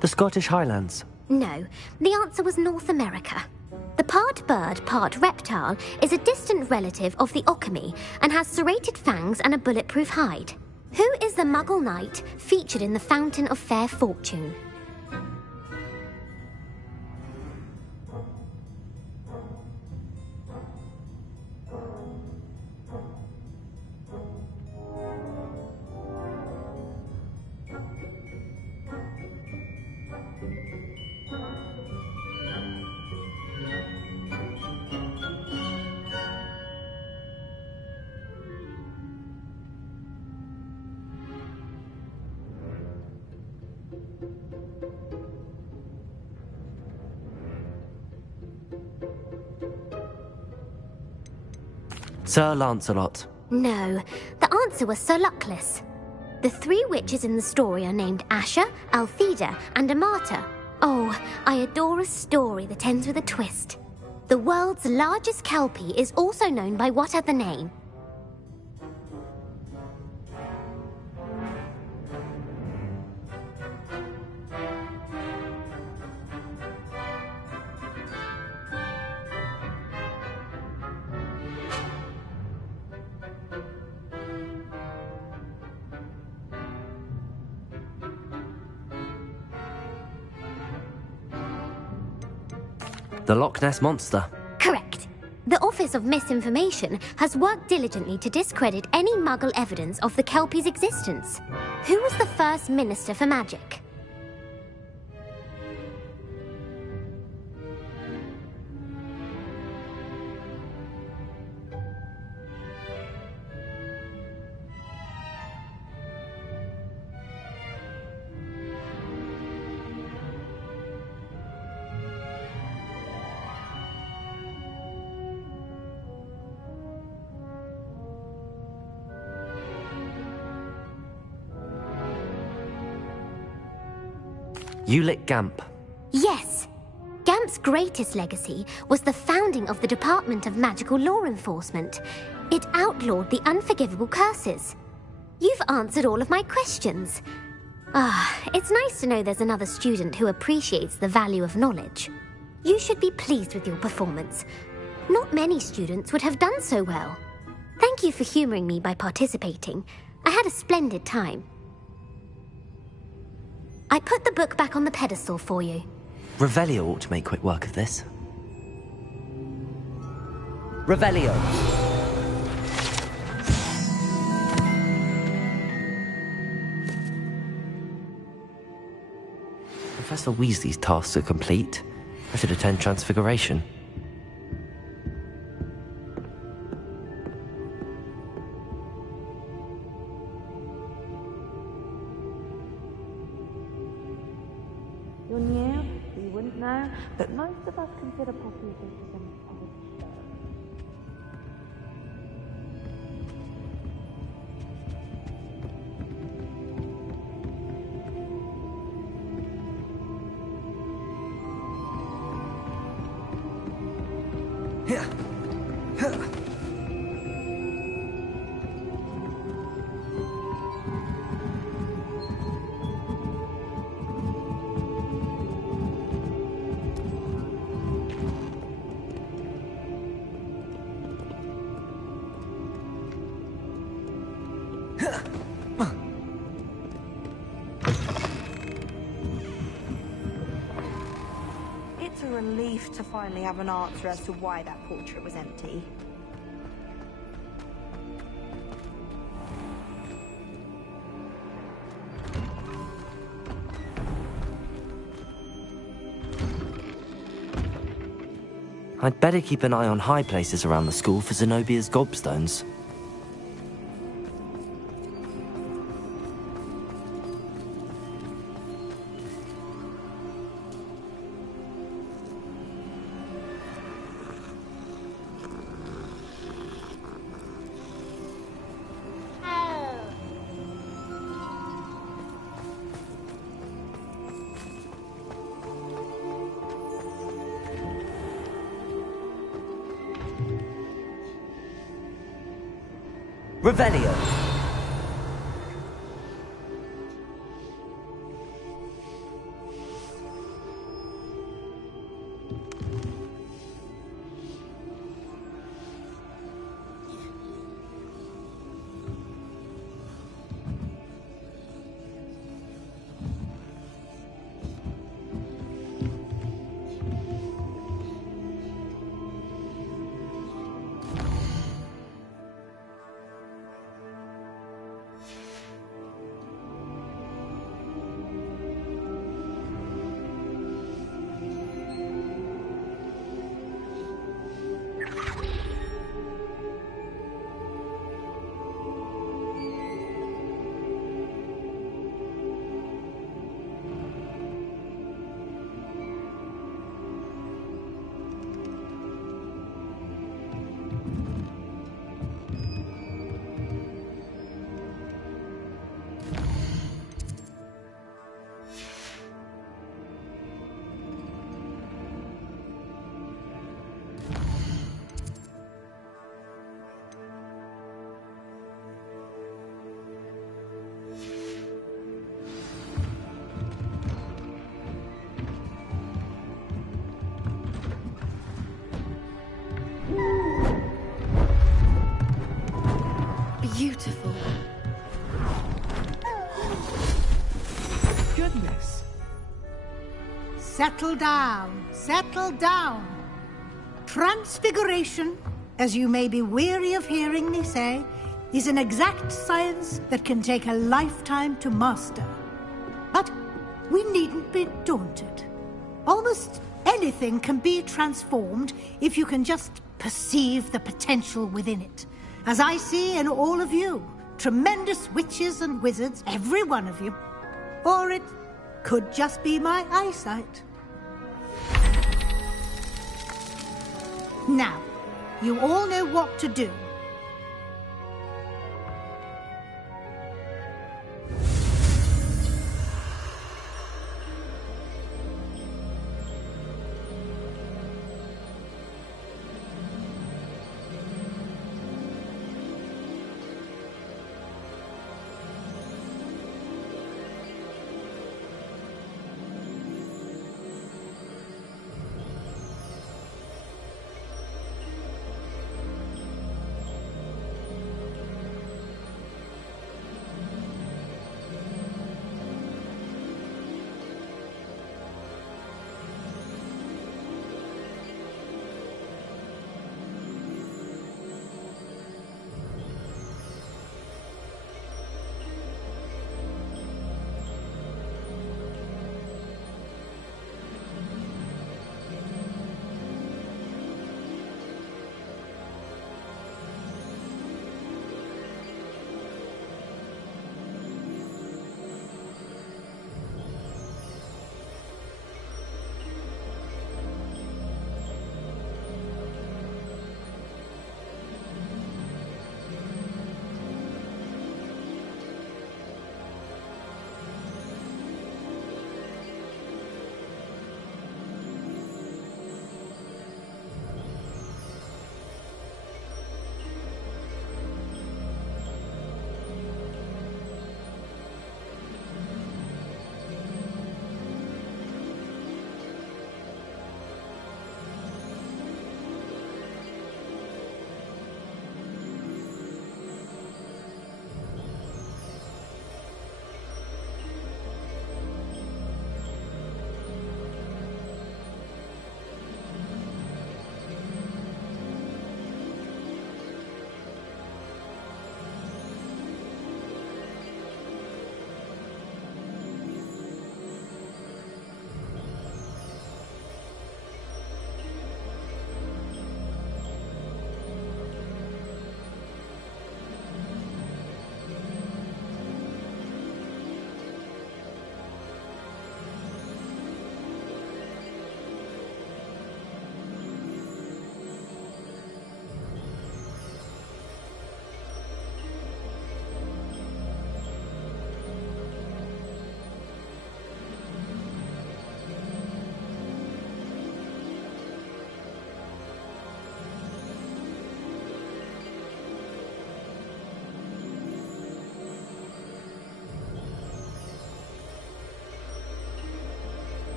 The Scottish Highlands. No, the answer was North America. The part bird, part reptile is a distant relative of the Occamy and has serrated fangs and a bulletproof hide. Who is the Muggle knight featured in the Fountain of Fair Fortune? Sir Lancelot. No, the answer was Sir Luckless. The 3 witches in the story are named Asher, Altheda, and Amata. Oh, I adore a story that ends with a twist. The world's largest kelpie is also known by what other name? The Loch Ness Monster. Correct. The Office of Misinformation has worked diligently to discredit any Muggle evidence of the Kelpie's existence. Who was the first Minister for Magic? Ulick Gamp. Yes. Gamp's greatest legacy was the founding of the Department of Magical Law Enforcement. It outlawed the unforgivable curses. You've answered all of my questions. It's nice to know there's another student who appreciates the value of knowledge. You should be pleased with your performance. Not many students would have done so well. Thank you for humoring me by participating. I had a splendid time. I put the book back on the pedestal for you. Revelio ought to make quick work of this. Revelio. Professor Weasley's tasks are complete. I should attend Transfiguration. You're new, so you wouldn't know, but most of us consider Poppy just some odd show. It's a relief to finally have an answer as to why that portrait was empty. I'd better keep an eye on high places around the school for Zenobia's gobstones. Revelio. beautiful. Goodness. Settle down. Settle down. Transfiguration, as you may be weary of hearing me say, is an exact science that can take a lifetime to master. But we needn't be daunted. Almost anything can be transformed if you can just perceive the potential within it. As I see in all of you, tremendous witches and wizards, every one of you. Or it could just be my eyesight. Now, you all know what to do.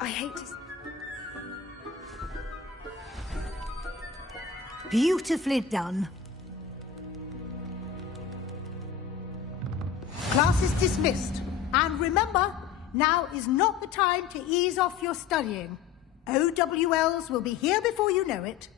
I hate to... Beautifully done. Class is dismissed. And remember, now is not the time to ease off your studying. OWLs will be here before you know it.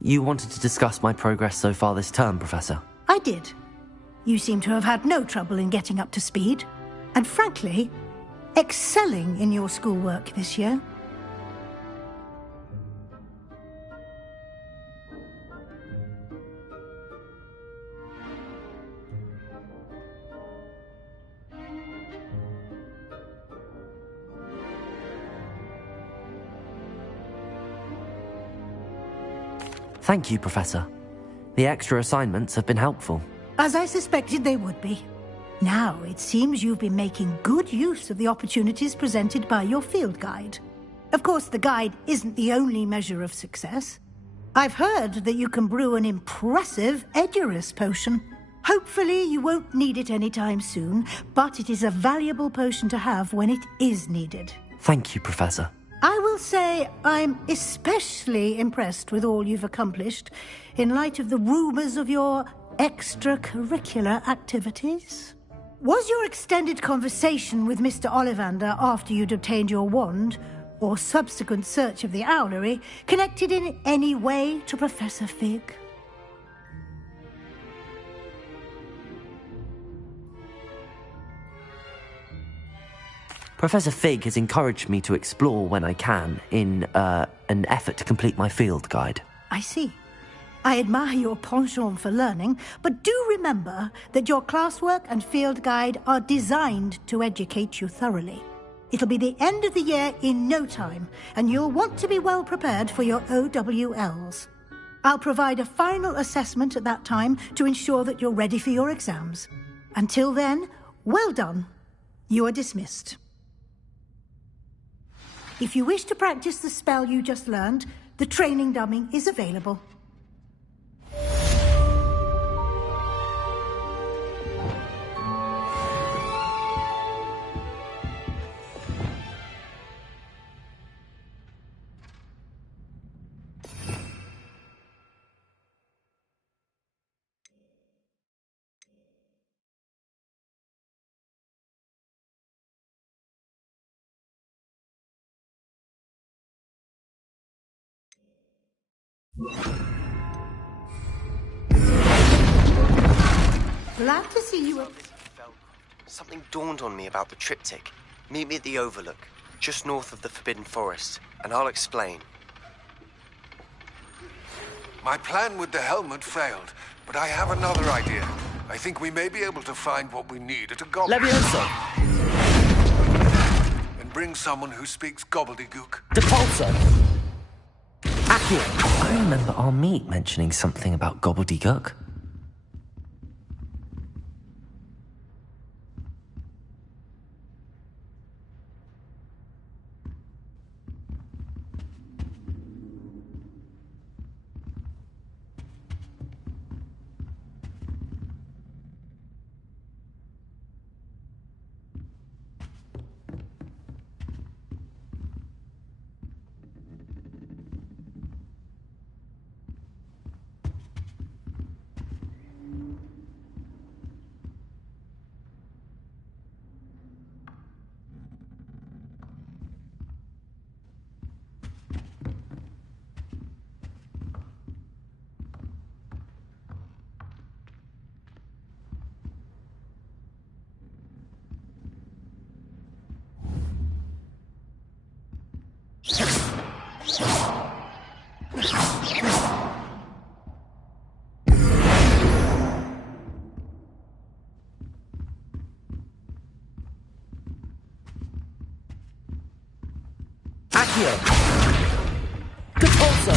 You wanted to discuss my progress so far this term, Professor? I did. You seem to have had no trouble in getting up to speed, and frankly, excelling in your schoolwork this year. Thank you, Professor. The extra assignments have been helpful. As I suspected they would be. Now, it seems you've been making good use of the opportunities presented by your field guide. Of course, the guide isn't the only measure of success. I've heard that you can brew an impressive Edurus potion. Hopefully, you won't need it anytime soon, but it is a valuable potion to have when it is needed. Thank you, Professor. I will say I'm especially impressed with all you've accomplished in light of the rumors of your extracurricular activities. Was your extended conversation with Mr. Ollivander after you'd obtained your wand, or subsequent search of the owlery, connected in any way to Professor Fig? Professor Fig has encouraged me to explore when I can in an effort to complete my field guide. I see. I admire your penchant for learning, but do remember that your classwork and field guide are designed to educate you thoroughly. It'll be the end of the year in no time, and you'll want to be well prepared for your OWLs. I'll provide a final assessment at that time to ensure that you're ready for your exams. Until then, well done. You are dismissed. If you wish to practice the spell you just learned, the training dummy is available. Glad to see you. Something dawned on me about the triptych. Meet me at the Overlook, just north of the Forbidden Forest, and I'll explain. My plan with the helmet failed, but I have another idea. I think we may be able to find what we need at a goblin. Levioso! And bring someone who speaks gobbledygook. Depulso! Accio! I remember our meet mentioning something about gobbledygook. Accio! Depulso!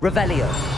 Revelio!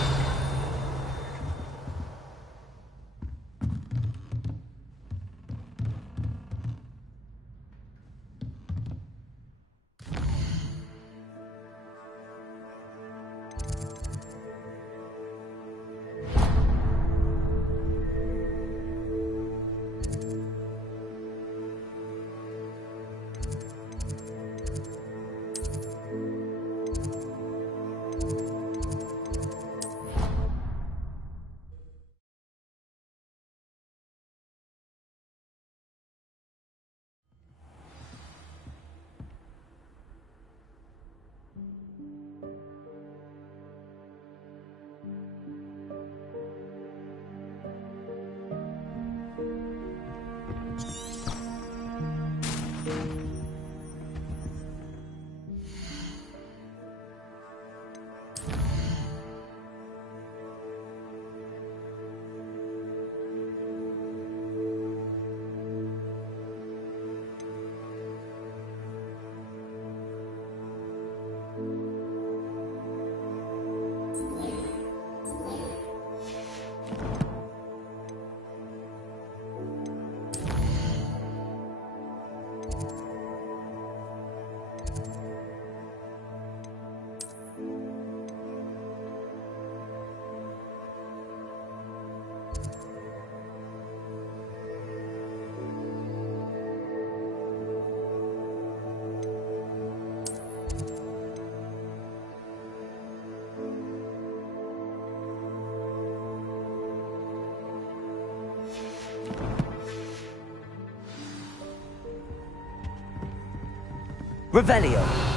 Revelio!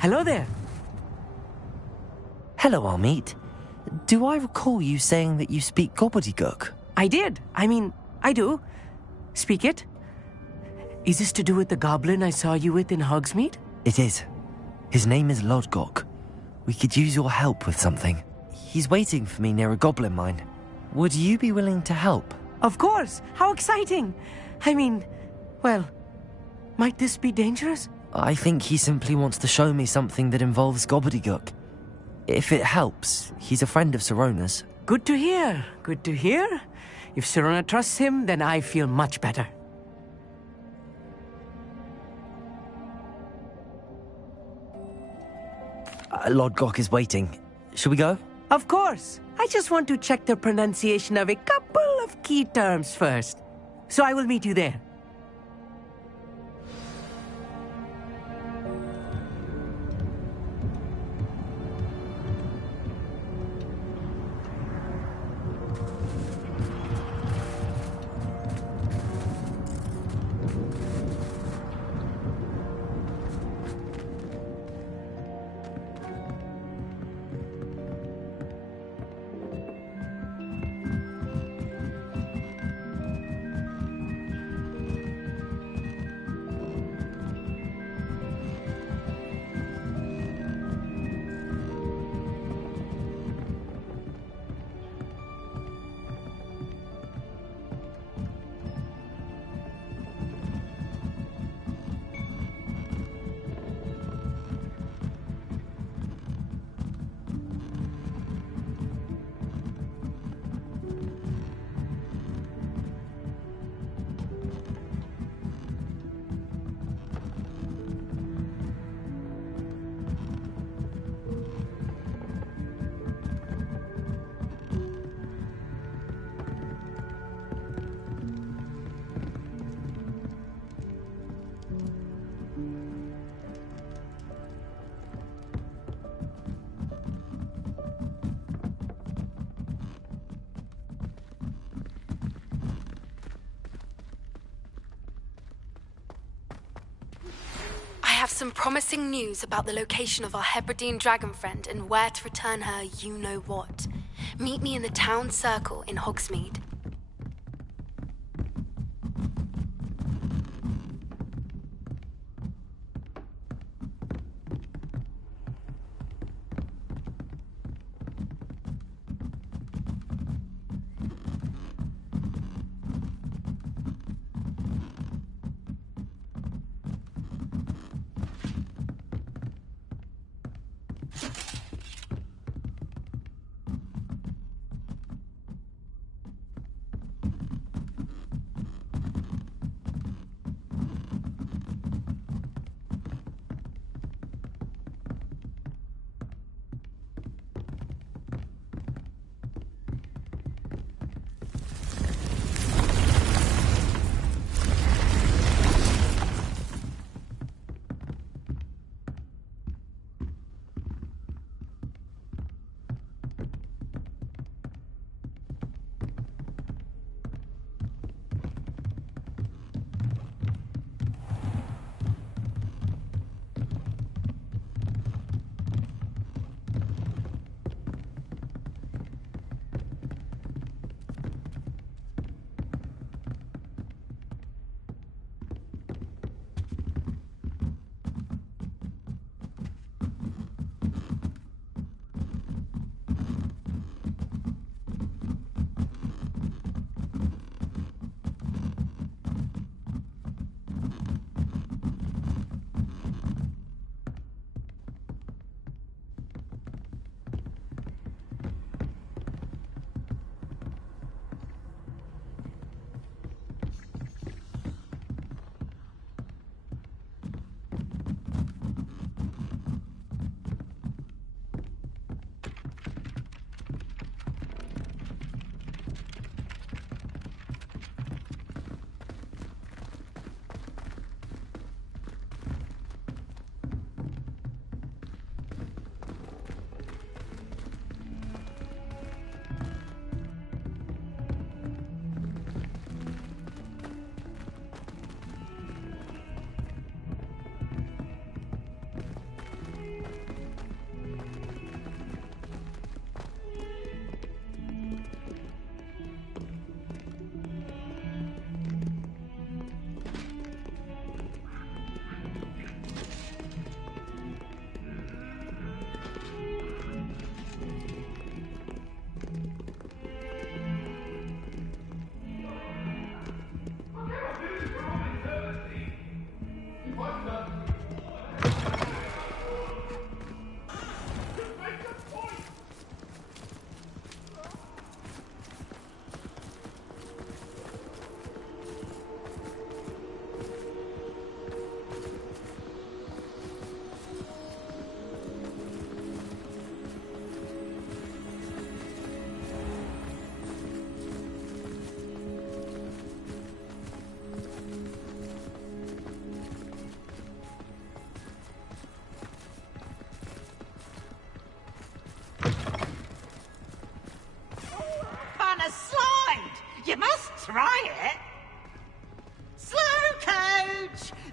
Hello there. Hello, Armeet. Do I recall you saying that you speak gobbledygook? I did. I do. Speak it. Is this to do with the goblin I saw you with in Hogsmeade? It is. His name is Lodgok. We could use your help with something. He's waiting for me near a goblin mine. Would you be willing to help? Of course. How exciting. Well, might this be dangerous? I think he simply wants to show me something that involves gobbledygook. If it helps, he's a friend of Sirona's. Good to hear. Good to hear. If Sirona trusts him, then I feel much better. Lodgok is waiting. Shall we go? Of course. I just want to check the pronunciation of a couple of key terms first. So I will meet you there. I have some promising news about the location of our Hebridean dragon friend and where to return her you-know-what. Meet me in the town circle in Hogsmeade.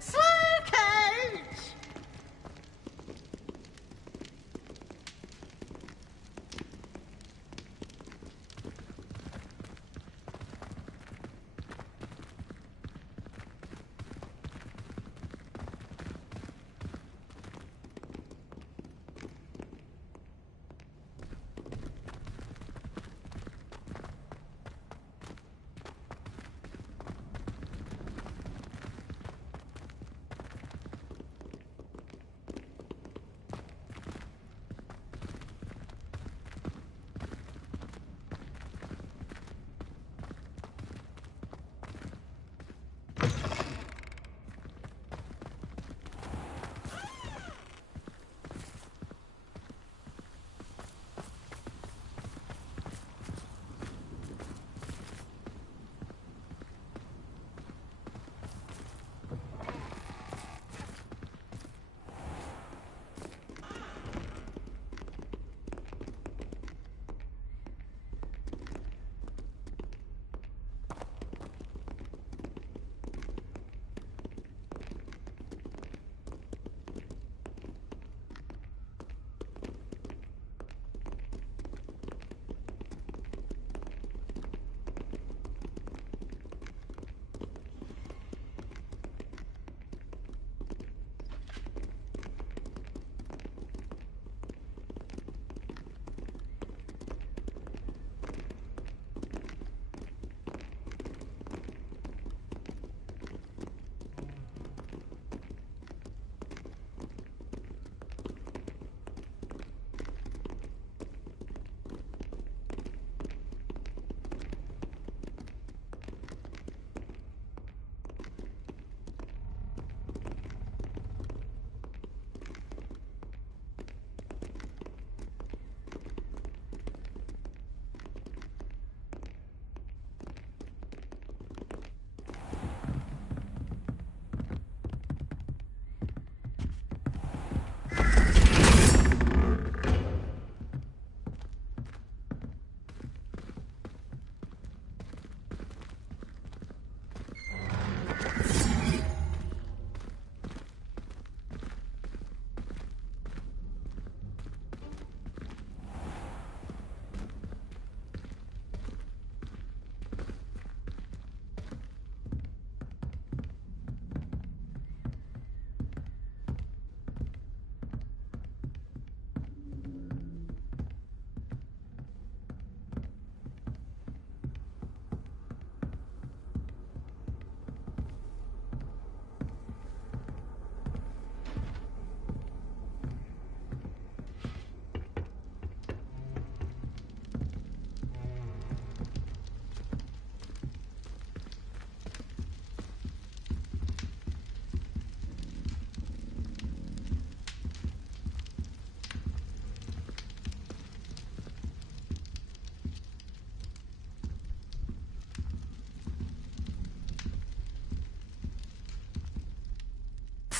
Slow coach!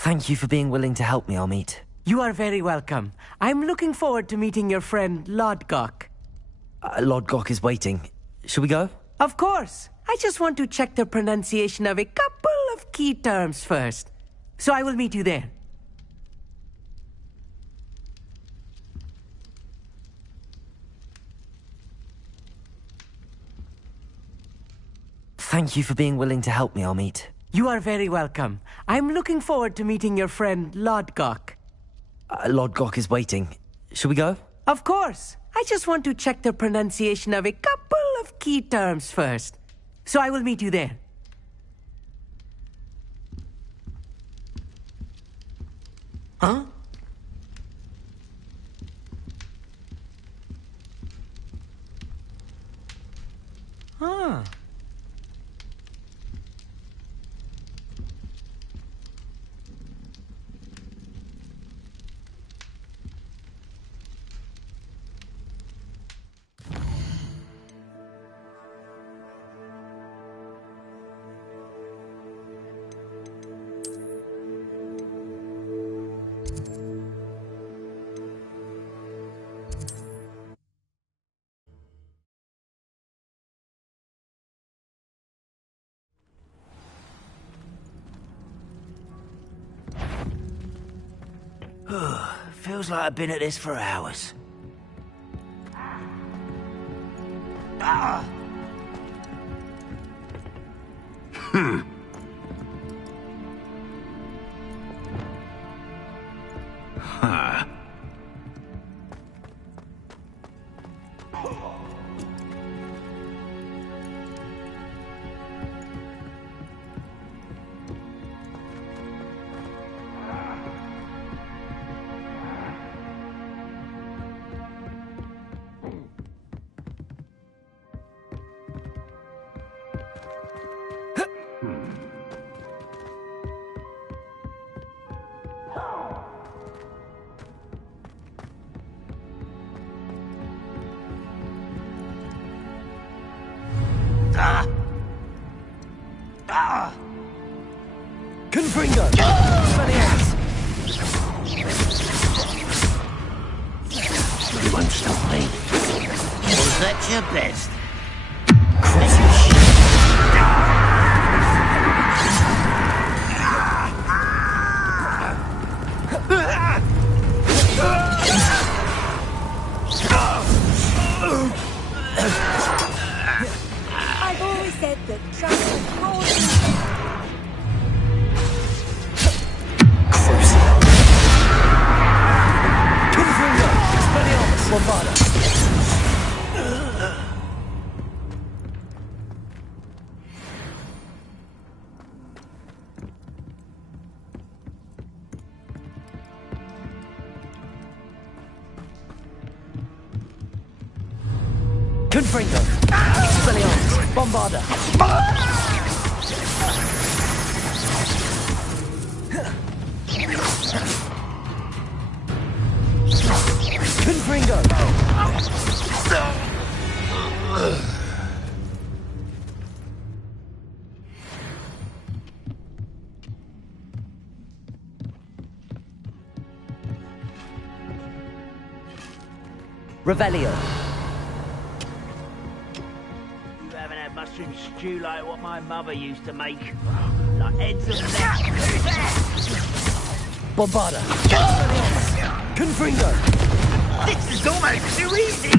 Thank you for being willing to help me, Amit. You are very welcome. I'm looking forward to meeting your friend, Lodgok. Lodgok is waiting. Shall we go? Of course. I just want to check the pronunciation of a couple of key terms first. So I will meet you there. Thank you for being willing to help me, Amit. You are very welcome. I'm looking forward to meeting your friend, Lodgok. Lodgok is waiting. Shall we go? Of course. I just want to check the pronunciation of a couple of key terms first. So I will meet you there. Huh? Huh. Feels like I've been at this for hours. Huh. Confringo! Smelly ass! You won't stop me. Was that your best? I've always said that travel more Confringo! Expelliarmus! Bombarda! Confringo! Revelio! Mushroom stew like what my mother used to make. Like heads of necks. Bombarda! Confringo! This is almost too easy!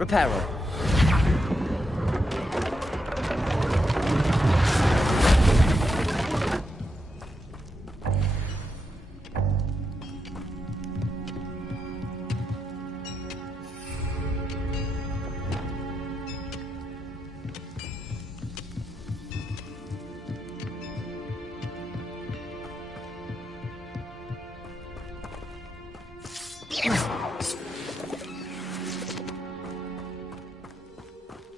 Reparo.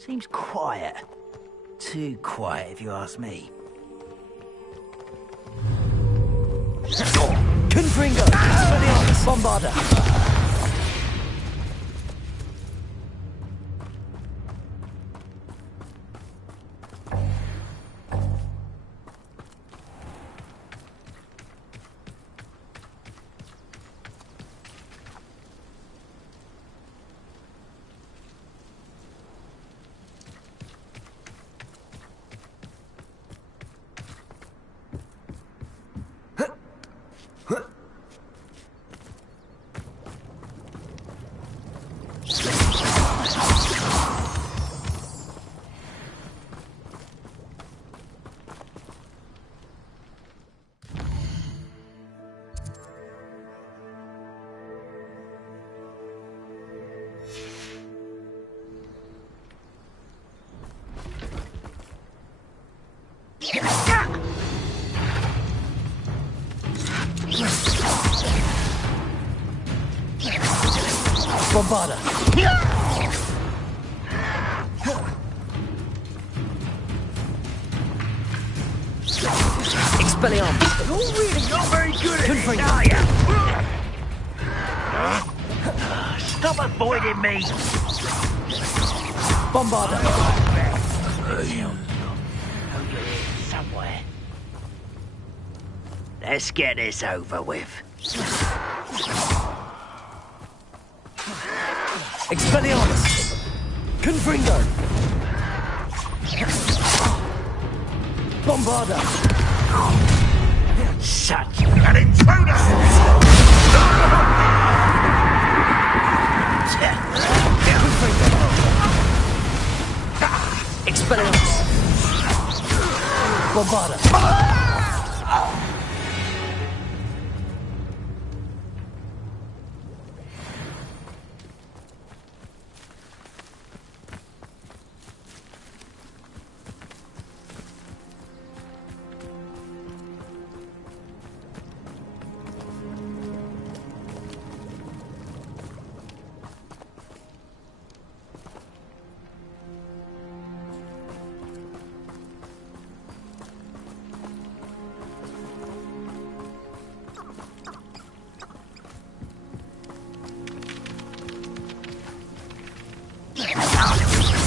Seems quiet. Too quiet, if you ask me. Confringo! Expelliarmus! Bombarda! Bombarda! Expelliarmus! You're really not very good at Confringo! it, are you? Stop avoiding me! Bombarda! Somewhere. Let's get this over with. Expelliarmus! Confringo! Bombarda! Such an intruder! Expelliarmus! Bombarda!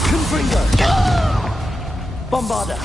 Confringo! Bombarda!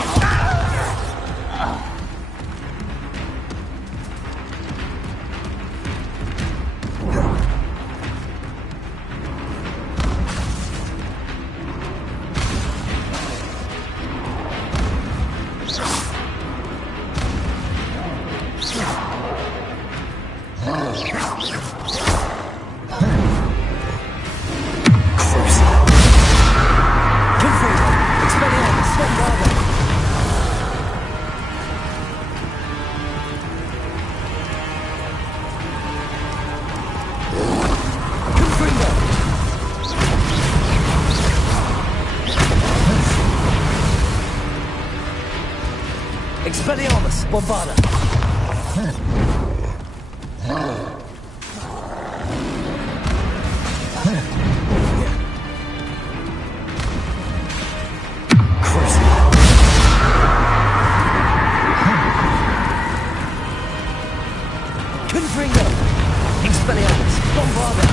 Expelliarmus! Bombarda! Confringo! Expelliarmus! Bombarda!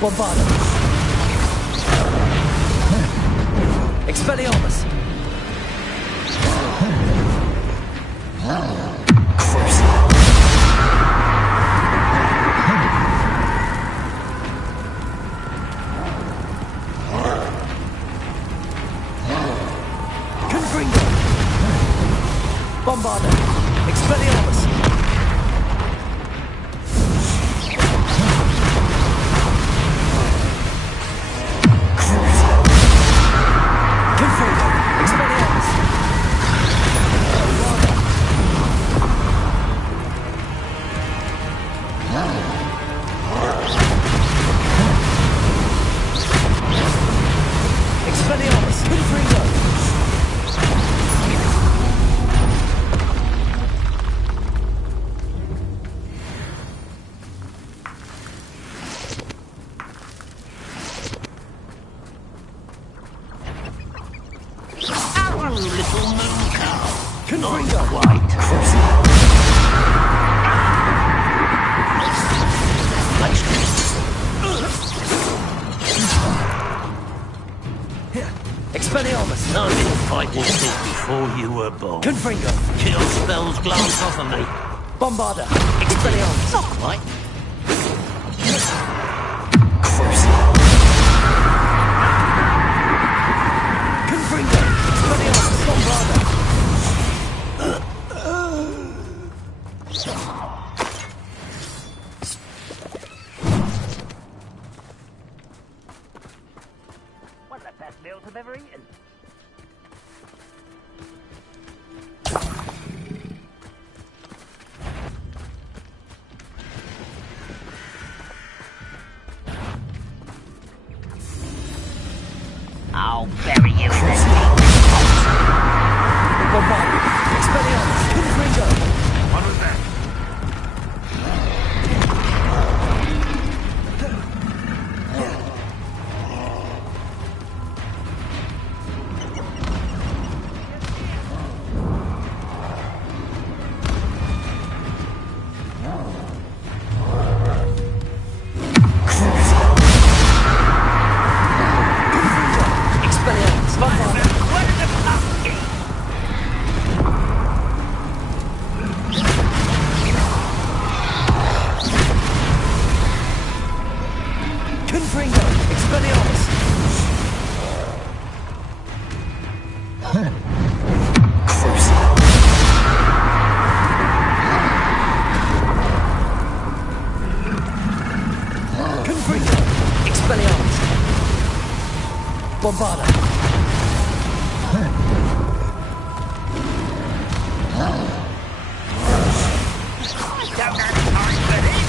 Bombarda! Expelliarmus! Confringo! Bombarda! Expelliarmus! Confringo! Expelliarmus! Expelliarmus! Confringo! Our little moon cow. Confringo! White. Expelliarmus! I've been fighting since before you were born. Confringo! Kill spells glance off of me. Bombarda! Expelliarmus! Not quite. Confringo! Expelliarmus! Bombarda! One of the best meals I've ever eaten. I'll bury you in the Bombarda! Expelliarmus! Confringo! What was that? Expelliarmus! Bombarda! Confringo! Expelliarmus! Confringo! Expelliarmus! Bombarda! Don't have time for this.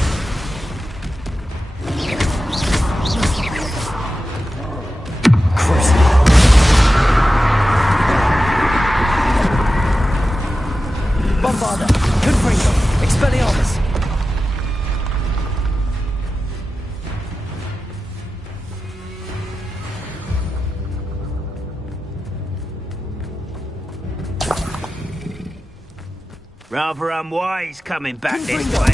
Bombarda! Confringo! Expelliarmus! Rather unwise coming back this way.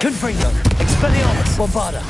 Confringo! Expelliarmus! Bombarda!